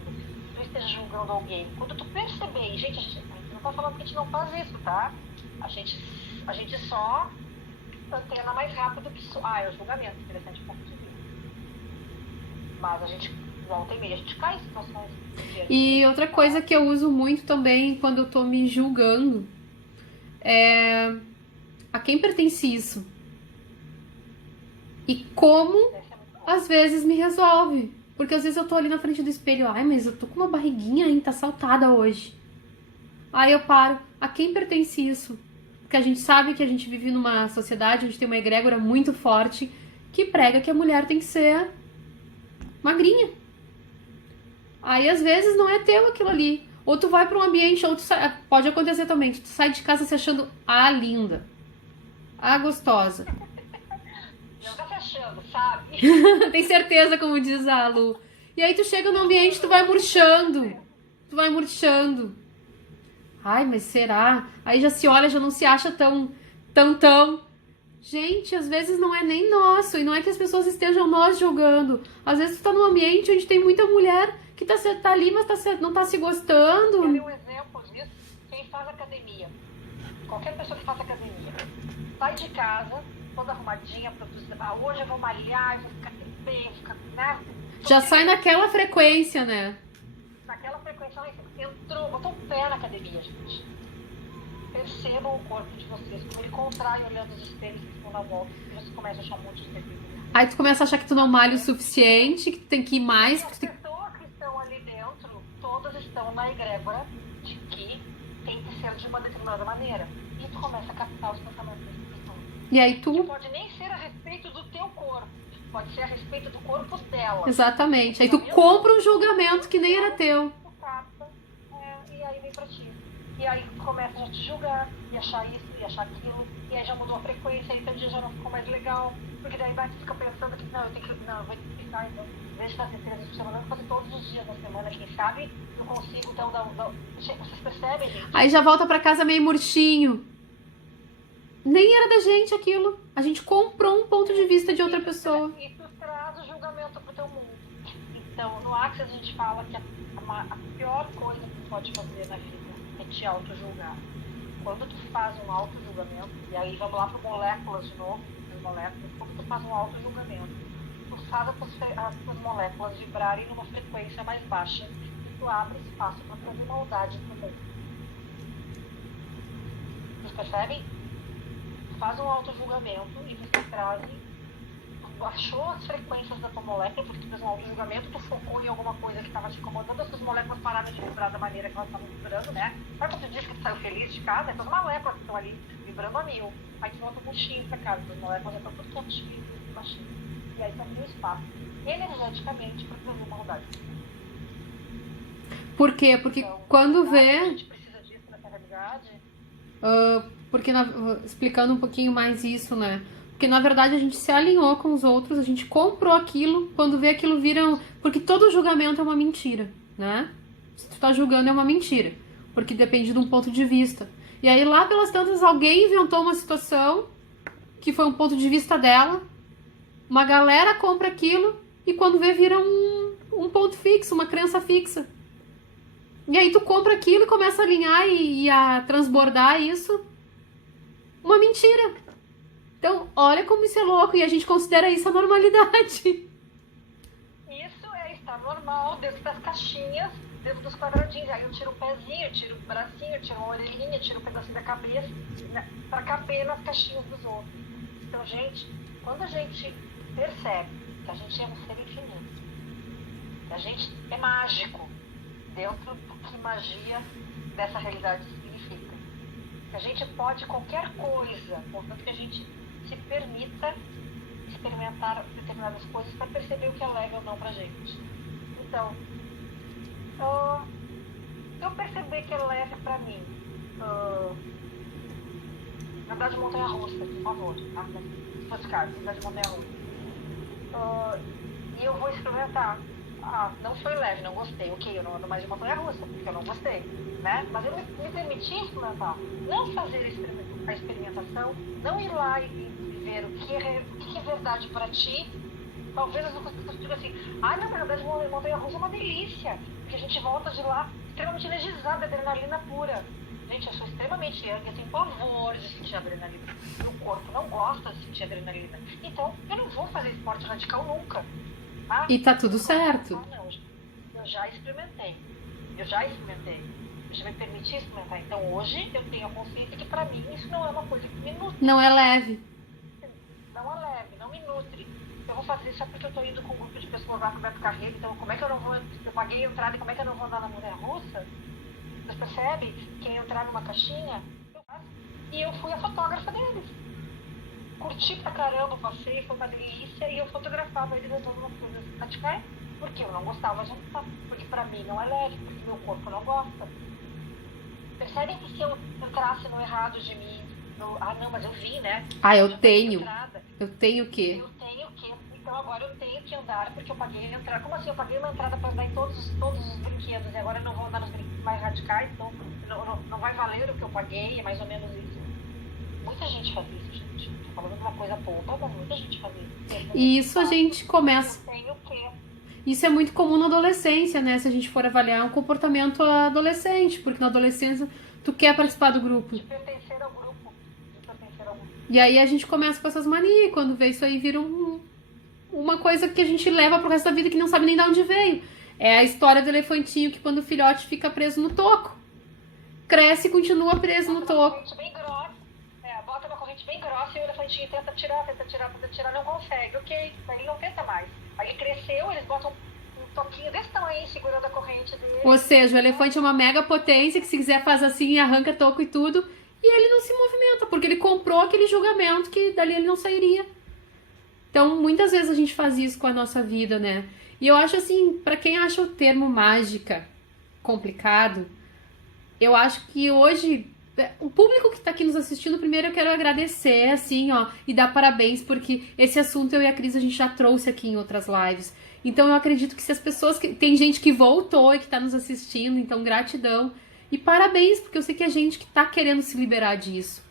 tu esteja julgando alguém, quando tu perceber, gente, a gente não tá falando que a gente não faz isso, tá? A gente só antena mais rápido que isso. É o julgamento, interessante ponto de vista. Mas a gente volta e meia, a gente cai em situações. E outra coisa que eu uso muito também quando eu tô me julgando é a quem pertence isso. E como às vezes me resolve. Porque às vezes eu tô ali na frente do espelho, ai, mas eu tô com uma barriguinha, hein, tá saltada hoje. Aí eu paro, a quem pertence isso? Porque a gente sabe que a gente vive numa sociedade onde tem uma egrégora muito forte que prega que a mulher tem que ser magrinha. Aí às vezes não é teu aquilo ali. Ou tu vai pra um ambiente, ou tu sai, pode acontecer também, tu sai de casa se achando a linda, a gostosa. Não tá se achando, sabe? Tem certeza, como diz a Lu. E aí tu chega no ambiente, tu vai murchando. Tu vai murchando. Ai, mas será? Aí já se olha, já não se acha tão. Gente, às vezes não é nem nosso. E não é que as pessoas estejam nós julgando. Às vezes tu tá num ambiente onde tem muita mulher que tá ali, mas não tá se gostando. Quer ver um exemplo disso? Quem faz academia. Qualquer pessoa que faça academia. Sai de casa, toda arrumadinha, produzida. Hoje eu vou malhar, vou ficar bem, vou ficar... Né? Já sai naquela frequência, né? Naquela frequência, botou o pé na academia, gente. Percebam o corpo de vocês, como ele contrai olhando os espelhos que estão na volta, e você começa a achar um monte de defeito. Aí tu começa a achar que tu não malha o suficiente, que tu tem que ir mais. E as pessoas que estão ali dentro, todas estão na egrégora de que tem que ser de uma determinada maneira. E tu começa a captar os pensamentos dessas pessoas. E aí Que tu... pode nem ser a respeito do teu corpo, pode ser a respeito do corpo dela. Exatamente. Aí tu compra um julgamento que nem era teu. Tu capta, e aí vem pra ti. E aí começa a te julgar, e achar isso, e achar aquilo, e aí já mudou a frequência, aí teu dia já não ficou mais legal, porque daí vai ficar pensando que não, eu vou ficar, então, em vez de fazer 3 vezes por semana, eu vou fazer todos os dias da semana, quem sabe eu consigo, então, vocês percebem, gente? Aí já volta pra casa meio murchinho. Nem era da gente aquilo. A gente comprou um ponto de vista de outra pessoa. E tu traz o julgamento pro teu mundo. Então, no Axis a gente fala que a pior coisa que tu pode fazer na vida é te auto-julgar. Quando tu faz um auto-julgamento, e aí vamos lá para moléculas de novo, as moléculas, quando tu faz um auto-julgamento, tu faz as tuas moléculas vibrarem numa frequência mais baixa e tu abre espaço para trazer maldade pro mundo. Vocês percebem? Tu faz um auto-julgamento e você traz, tu baixou as frequências da tua molécula, porque tu fez um auto-julgamento, tu focou em alguma coisa que estava te incomodando, as tuas moléculas pararam de vibrar da maneira que elas estavam vibrando, né? Sabe quando tu diz que tu saiu feliz de casa? Essas moléculas que estão ali vibrando a 1000. Aí tu volta um buchinho pra casa, as moléculas já estão tudo quietinhas, baixinhas. E aí tu abriu espaço, energeticamente, para trazer maldade. Por quê? Porque Então, quando vê... A gente precisa disso nessa realidade. Porque, explicando um pouquinho mais isso, né? Porque, na verdade, a gente se alinhou com os outros, a gente comprou aquilo, quando vê aquilo vira... Porque todo julgamento é uma mentira, né? Se tu tá julgando, é uma mentira. porque depende de um ponto de vista. E aí lá pelas tantas alguém inventou uma situação que foi um ponto de vista dela, uma galera compra aquilo e quando vê vira um ponto fixo, uma crença fixa. E aí tu compra aquilo e começa a alinhar e a transbordar isso. Uma mentira. Então, olha como isso é louco e a gente considera isso a normalidade. Isso é estar normal dentro das caixinhas, dentro dos quadradinhos. Aí eu tiro um pezinho, eu tiro um bracinho, eu tiro uma orelhinha, eu tiro um pedacinho da cabeça, né, pra caber nas caixinhas dos outros. Então, gente, quando a gente percebe que a gente é um ser infinito, que a gente é mágico dentro do que magia dessa realidade significa, que a gente pode qualquer coisa, contanto que a gente se permita experimentar determinadas coisas para perceber o que é leve ou não pra gente. Então, se eu perceber que é leve pra mim, andar de montanha-russa, por favor, tá? Se fosse caso, andar de montanha-russa. E eu vou experimentar. Não foi leve, não gostei. Ok, eu não ando mais de montanha-russa, porque eu não gostei, né? Mas eu me permiti experimentar. Não fazer a experimentação, não ir lá e ver o que é verdade para ti. Talvez as pessoas digam assim, na verdade, montanha-russa é uma delícia, porque a gente volta de lá extremamente energizada, adrenalina pura. Gente, eu sou extremamente eu tenho pavor de sentir adrenalina. Meu corpo não gosta de sentir adrenalina. Então, eu não vou fazer esporte radical nunca. E tá tudo certo. Não, eu já experimentei. Eu já me permiti experimentar. Então, hoje, eu tenho a consciência que, pra mim, isso não é uma coisa que me nutre. Não é leve. Não é leve, não me nutre. Eu vou fazer isso só porque eu tô indo com um grupo de pessoas lá pro Beto Carreiro. Então, como é que eu não vou... Eu paguei a entrada e como é que eu não vou andar na montanha-russa? Vocês percebem? Quem entrar numa caixinha, e eu fui a fotógrafa deles. Curti pra caramba o passeio, foi uma delícia, e eu fotografava eles andando umas coisas radicais, porque eu não gostava de andar, porque pra mim não é leve, porque meu corpo não gosta. Percebem que se eu entrasse no errado de mim, não, mas eu vi, né? Eu tenho. Eu tenho o quê? Eu tenho o quê? Então agora eu tenho que andar, porque eu paguei a entrada. Como assim? Eu paguei uma entrada pra andar em todos os brinquedos, e agora eu não vou andar nos brinquedos mais radicais, então não vai valer o que eu paguei, é mais ou menos isso. Muita gente faz isso, gente. Tô falando de uma coisa boba, mas muita gente faz isso. E isso a gente começa... Eu tenho o quê? Isso é muito comum na adolescência, né? Se a gente for avaliar um comportamento adolescente, porque na adolescência tu quer participar do grupo. De pertencer ao grupo. E aí a gente começa com essas manias, quando vê isso aí vira uma coisa que a gente leva pro resto da vida que não sabe nem de onde veio. É a história do elefantinho que quando o filhote fica preso no toco, cresce e continua preso no toco. Bota uma corrente bem grossa e o elefantinho tenta tirar, não consegue. Ok, mas ele não tenta mais. Aí ele cresceu, eles botam um toquinho desse tamanho segurando a corrente dele. Ou seja, o elefante é uma mega potência que se quiser faz assim, arranca toco e tudo, e ele não se movimenta, porque ele comprou aquele julgamento que dali ele não sairia. Então, muitas vezes a gente faz isso com a nossa vida, né? E eu acho assim, pra quem acha o termo mágica complicado, eu acho que hoje, o público que tá aqui nos assistindo, primeiro eu quero agradecer, assim, ó, e dar parabéns, porque esse assunto eu e a Cris, a gente já trouxe aqui em outras lives. Então eu acredito que se as pessoas, tem gente que voltou e que tá nos assistindo, então gratidão. E parabéns, porque eu sei que é gente que tá querendo se liberar disso.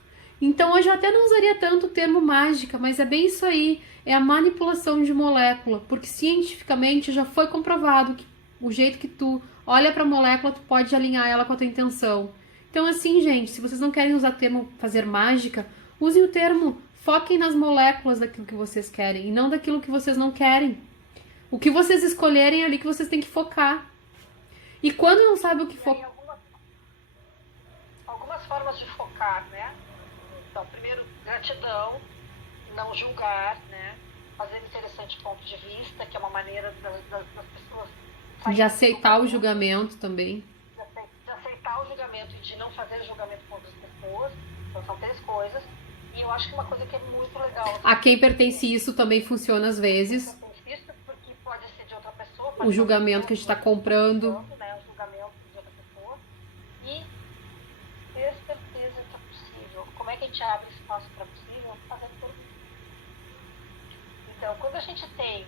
Então hoje eu até não usaria tanto o termo mágica, mas é bem isso aí, é a manipulação de molécula, porque cientificamente já foi comprovado que o jeito que tu olha pra molécula, tu pode alinhar ela com a tua intenção. Então assim, gente, se vocês não querem usar o termo fazer mágica, usem o termo, foquem nas moléculas daquilo que vocês querem, e não daquilo que vocês não querem. O que vocês escolherem é ali que vocês têm que focar. E quando não sabe o que focar... Algumas formas de focar, né? Então, primeiro, gratidão, não julgar, né? Fazer interessante ponto de vista, que é uma maneira das pessoas... De aceitar o julgamento também. De aceitar o julgamento e de não fazer julgamento com outras pessoas. Então, são 3 coisas. E eu acho que uma coisa que é muito legal... A quem pertence isso também funciona às vezes. Isso porque pode ser de outra pessoa. O julgamento que a gente está comprando. Né? O julgamento de outra pessoa. E ter certeza que é possível. Como é que a gente abre espaço para possível? Fazendo perguntas. Então, quando a gente tem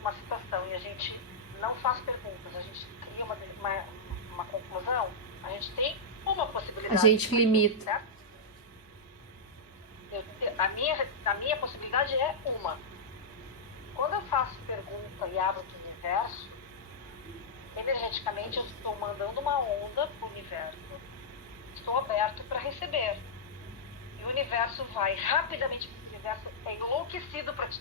uma situação e a gente não faz perguntas, a gente cria uma conclusão, a A gente tem uma A possibilidade. gente limita. Certo? A minha possibilidade é uma. Quando eu faço pergunta e abro para o universo, energeticamente eu estou mandando uma onda para o universo. Estou aberto para receber. E o universo vai rapidamente, o universo é enlouquecido para te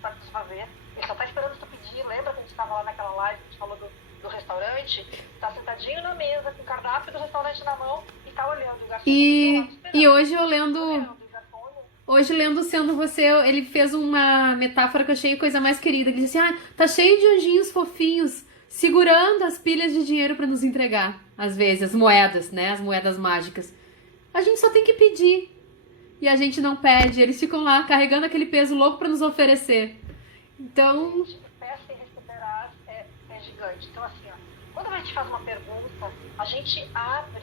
satisfazer. Ele só está esperando tu pedir. Lembra que a gente estava lá naquela live, que a gente falou do restaurante? Está sentadinho na mesa, com o cardápio do restaurante na mão e está olhando. O garçom E hoje eu olhando, lendo, o garçom olhando. hoje lendo Sendo Você, ele fez uma metáfora que eu achei a coisa mais querida. Ele disse assim, tá cheio de anjinhos fofinhos segurando as pilhas de dinheiro pra nos entregar. Às vezes, as moedas, né? As moedas mágicas. A gente só tem que pedir. E a gente não pede. Eles ficam lá carregando aquele peso louco pra nos oferecer. Então, Peça e receberás é gigante. Então, assim, ó, quando a gente faz uma pergunta, a gente abre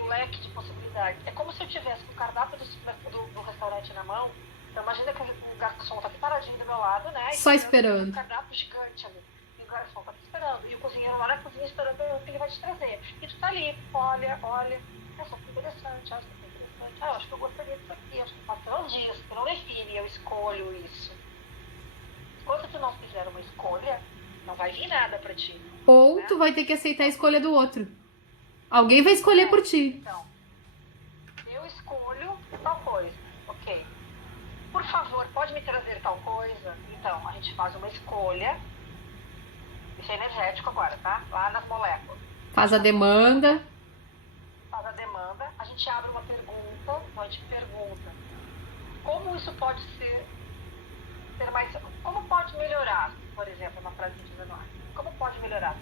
um leque de possibilidades. É como se eu tivesse o cardápio do restaurante na mão. Então, imagina que o garçom tá aqui paradinho do meu lado, né? Só esperando. Um cardápio gigante ali. E o garçom tá aqui esperando. E o cozinheiro lá na cozinha esperando o que ele vai te trazer. E tu tá ali, olha. Essa que interessante, acho que é interessante. Eu acho que eu gostaria disso aqui. Acho que passam uns dias, eu não define, eu escolho isso. Quando tu não fizer uma escolha, não vai vir nada pra ti. ou né? tu vai ter que aceitar a escolha do outro. Alguém vai escolher por ti. Então, eu escolho tal coisa. Ok. Por favor, pode me trazer tal coisa? Então, a gente faz uma escolha. Isso é energético agora, tá? Lá nas moléculas. Faz a demanda. Faz a demanda. A gente abre uma pergunta. A gente pergunta. Como isso pode ser mais... Como pode melhorar, por exemplo, uma frase que diz no ar. Como pode melhorar?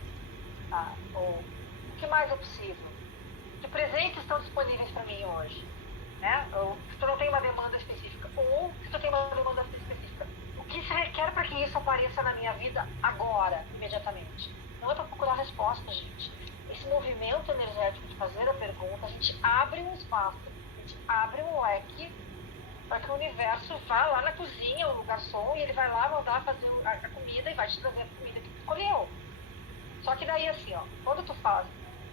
Tá? Ou o que mais eu preciso? Que presentes estão disponíveis para mim hoje? Né? Ou se tu não tem uma demanda específica. Ou se tu tem uma demanda específica. O que se requer para que isso apareça na minha vida agora, imediatamente? Não é para procurar resposta, gente. Esse movimento energético de fazer a pergunta, a gente abre um espaço, a gente abre um leque para que o universo vá lá na cozinha, o garçom, e ele vai lá mandar fazer a comida e vai te trazer a comida que tu escolheu. Só que daí, assim, ó, quando tu faz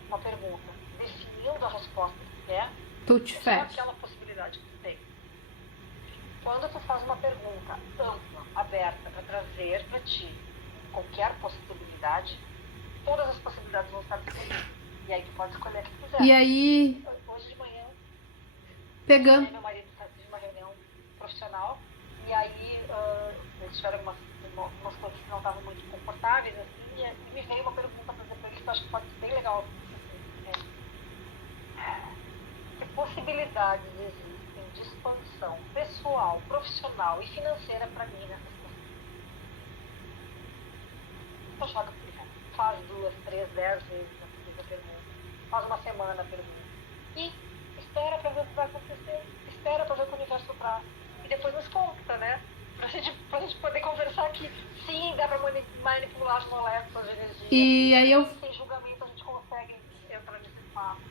uma pergunta definindo a resposta que tu quer, Tu te é só fecha. aquela possibilidade que tu tem. Quando tu faz uma pergunta ampla, aberta, para trazer para ti qualquer possibilidade, todas as possibilidades vão estar disponíveis. E aí tu pode escolher o que tu quiser. E aí, Hoje de manhã, pegando. meu marido de uma reunião profissional, e aí eles tiveram algumas coisas que não estavam muito confortáveis, assim, e me veio uma pergunta para fazer para eles que eu acho que pode ser bem legal. Que possibilidades existem de expansão pessoal, profissional e financeira para mim nessa situação? Então joga por exemplo, faz 2, 3, 10 vezes a pergunta, faz uma semana a pergunta e espera para ver o que vai acontecer, espera para ver o que o universo traz e depois nos conta, né? Pra gente poder conversar que sim, dá para manipular as moléculas de energia. E aí eu Sem julgamento a gente consegue entrar nesse espaço.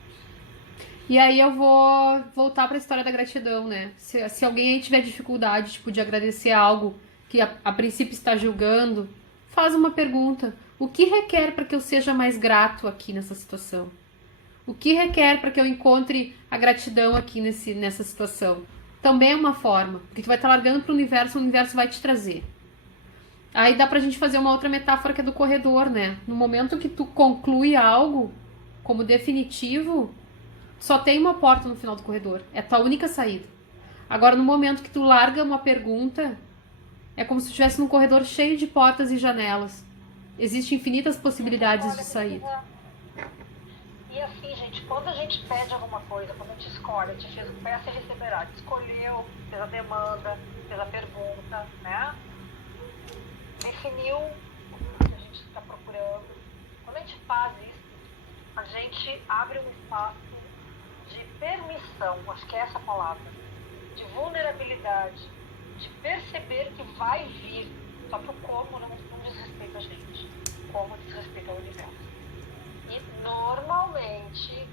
E aí eu vou voltar pra história da gratidão, né? Se alguém aí tiver dificuldade, tipo, de agradecer algo que a princípio está julgando, faz uma pergunta. O que requer para que eu seja mais grato aqui nessa situação? O que requer para que eu encontre a gratidão aqui nessa situação? Também é uma forma, porque tu vai estar largando pro universo, o universo vai te trazer. Aí dá pra gente fazer uma outra metáfora que é do corredor, né? No momento que tu conclui algo como definitivo, só tem uma porta no final do corredor. É a tua única saída. Agora, no momento que tu larga uma pergunta, é como se tu estivesse num corredor cheio de portas e janelas. Existem infinitas possibilidades de saída. E assim, gente, quando a gente pede alguma coisa, quando a gente escolhe, a gente fez o peça e receberá, escolheu, fez a demanda, fez a pergunta, né? Definiu o que a gente está procurando. Quando a gente faz isso, a gente abre um espaço de permissão, acho que é essa a palavra, de vulnerabilidade, de perceber que vai vir, só que o como não diz respeito a gente, o como diz respeito ao universo. E normalmente,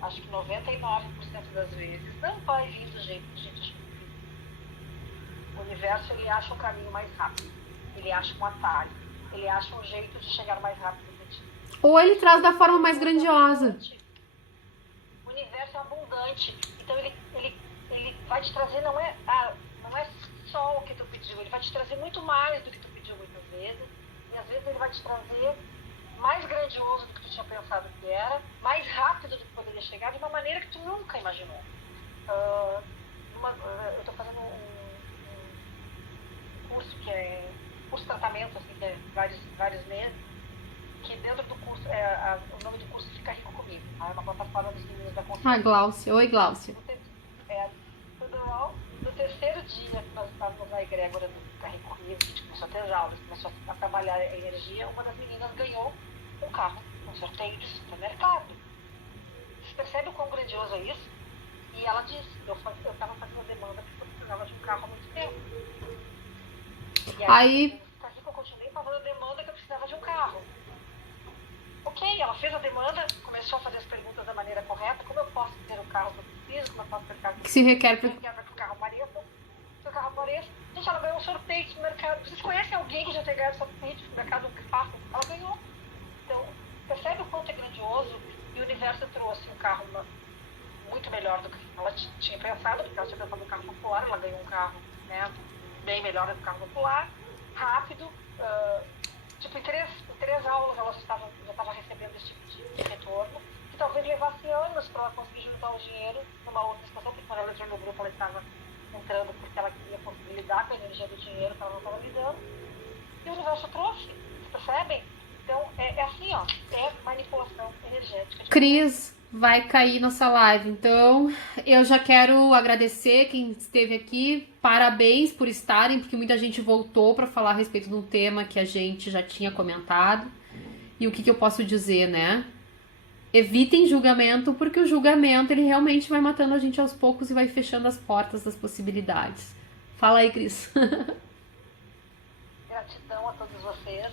acho que 99% das vezes, não vai vir do jeito que a gente acha que vir. O universo, ele acha um caminho mais rápido, ele acha um atalho, ele acha um jeito de chegar mais rápido do que ti. Ou ele traz da forma mais grandiosa. ser abundante. Então ele vai te trazer, não é só o que tu pediu, ele vai te trazer muito mais do que tu pediu muitas vezes. E às vezes ele vai te trazer mais grandioso do que tu tinha pensado que era, mais rápido do que poderia chegar, de uma maneira que tu nunca imaginou. Eu estou fazendo um curso que é curso de tratamento, assim, que é vários meses, que dentro do curso, o nome do curso Fica Rico Comigo, tá? É uma plataforma dos meninos da consciência. Ah, Gláucia. Oi, Gláucia. Tudo bom? No terceiro dia que nós estávamos na egrégora do Fica Rico Comigo, a gente começou a ter as aulas, começou a trabalhar a energia, uma das meninas ganhou um carro, um sorteio de supermercado. Você percebe o quão grandioso é isso? E ela disse, eu estava fazendo a demanda porque eu precisava de um carro há muito tempo. E aí eu continuei fazendo a demanda que eu precisava de um carro. Ok, ela fez a demanda, começou a fazer as perguntas da maneira correta, como eu posso ter o carro que eu preciso, como eu posso ter o carro que se requer para que o carro apareça. Gente, ela ganhou um sorteio de supermercado. Vocês conhecem alguém que já tenha ganhado um sorteio de supermercado, um carro? Ela ganhou. Então, percebe o quanto é grandioso, e o universo trouxe um carro muito melhor do que ela tinha pensado, porque ela tinha pensado no carro popular, ela ganhou um carro, né, bem melhor do que o carro popular, rápido, em três aulas ela já estava recebendo esse tipo de retorno, que talvez levasse anos para ela conseguir juntar o dinheiro numa outra situação, porque quando ela entrou no grupo ela estava entrando porque ela queria conseguir lidar com a energia do dinheiro que ela não estava lidando, e o universo trouxe, vocês percebem? Então, é assim, ó, é manipulação energética. Cris vai cair nossa live, então eu já quero agradecer quem esteve aqui, parabéns por estarem, porque muita gente voltou para falar a respeito de um tema que a gente já tinha comentado, e o que eu posso dizer, né? Evitem julgamento, porque o julgamento ele realmente vai matando a gente aos poucos e vai fechando as portas das possibilidades. Fala aí, Cris. Gratidão a todos vocês.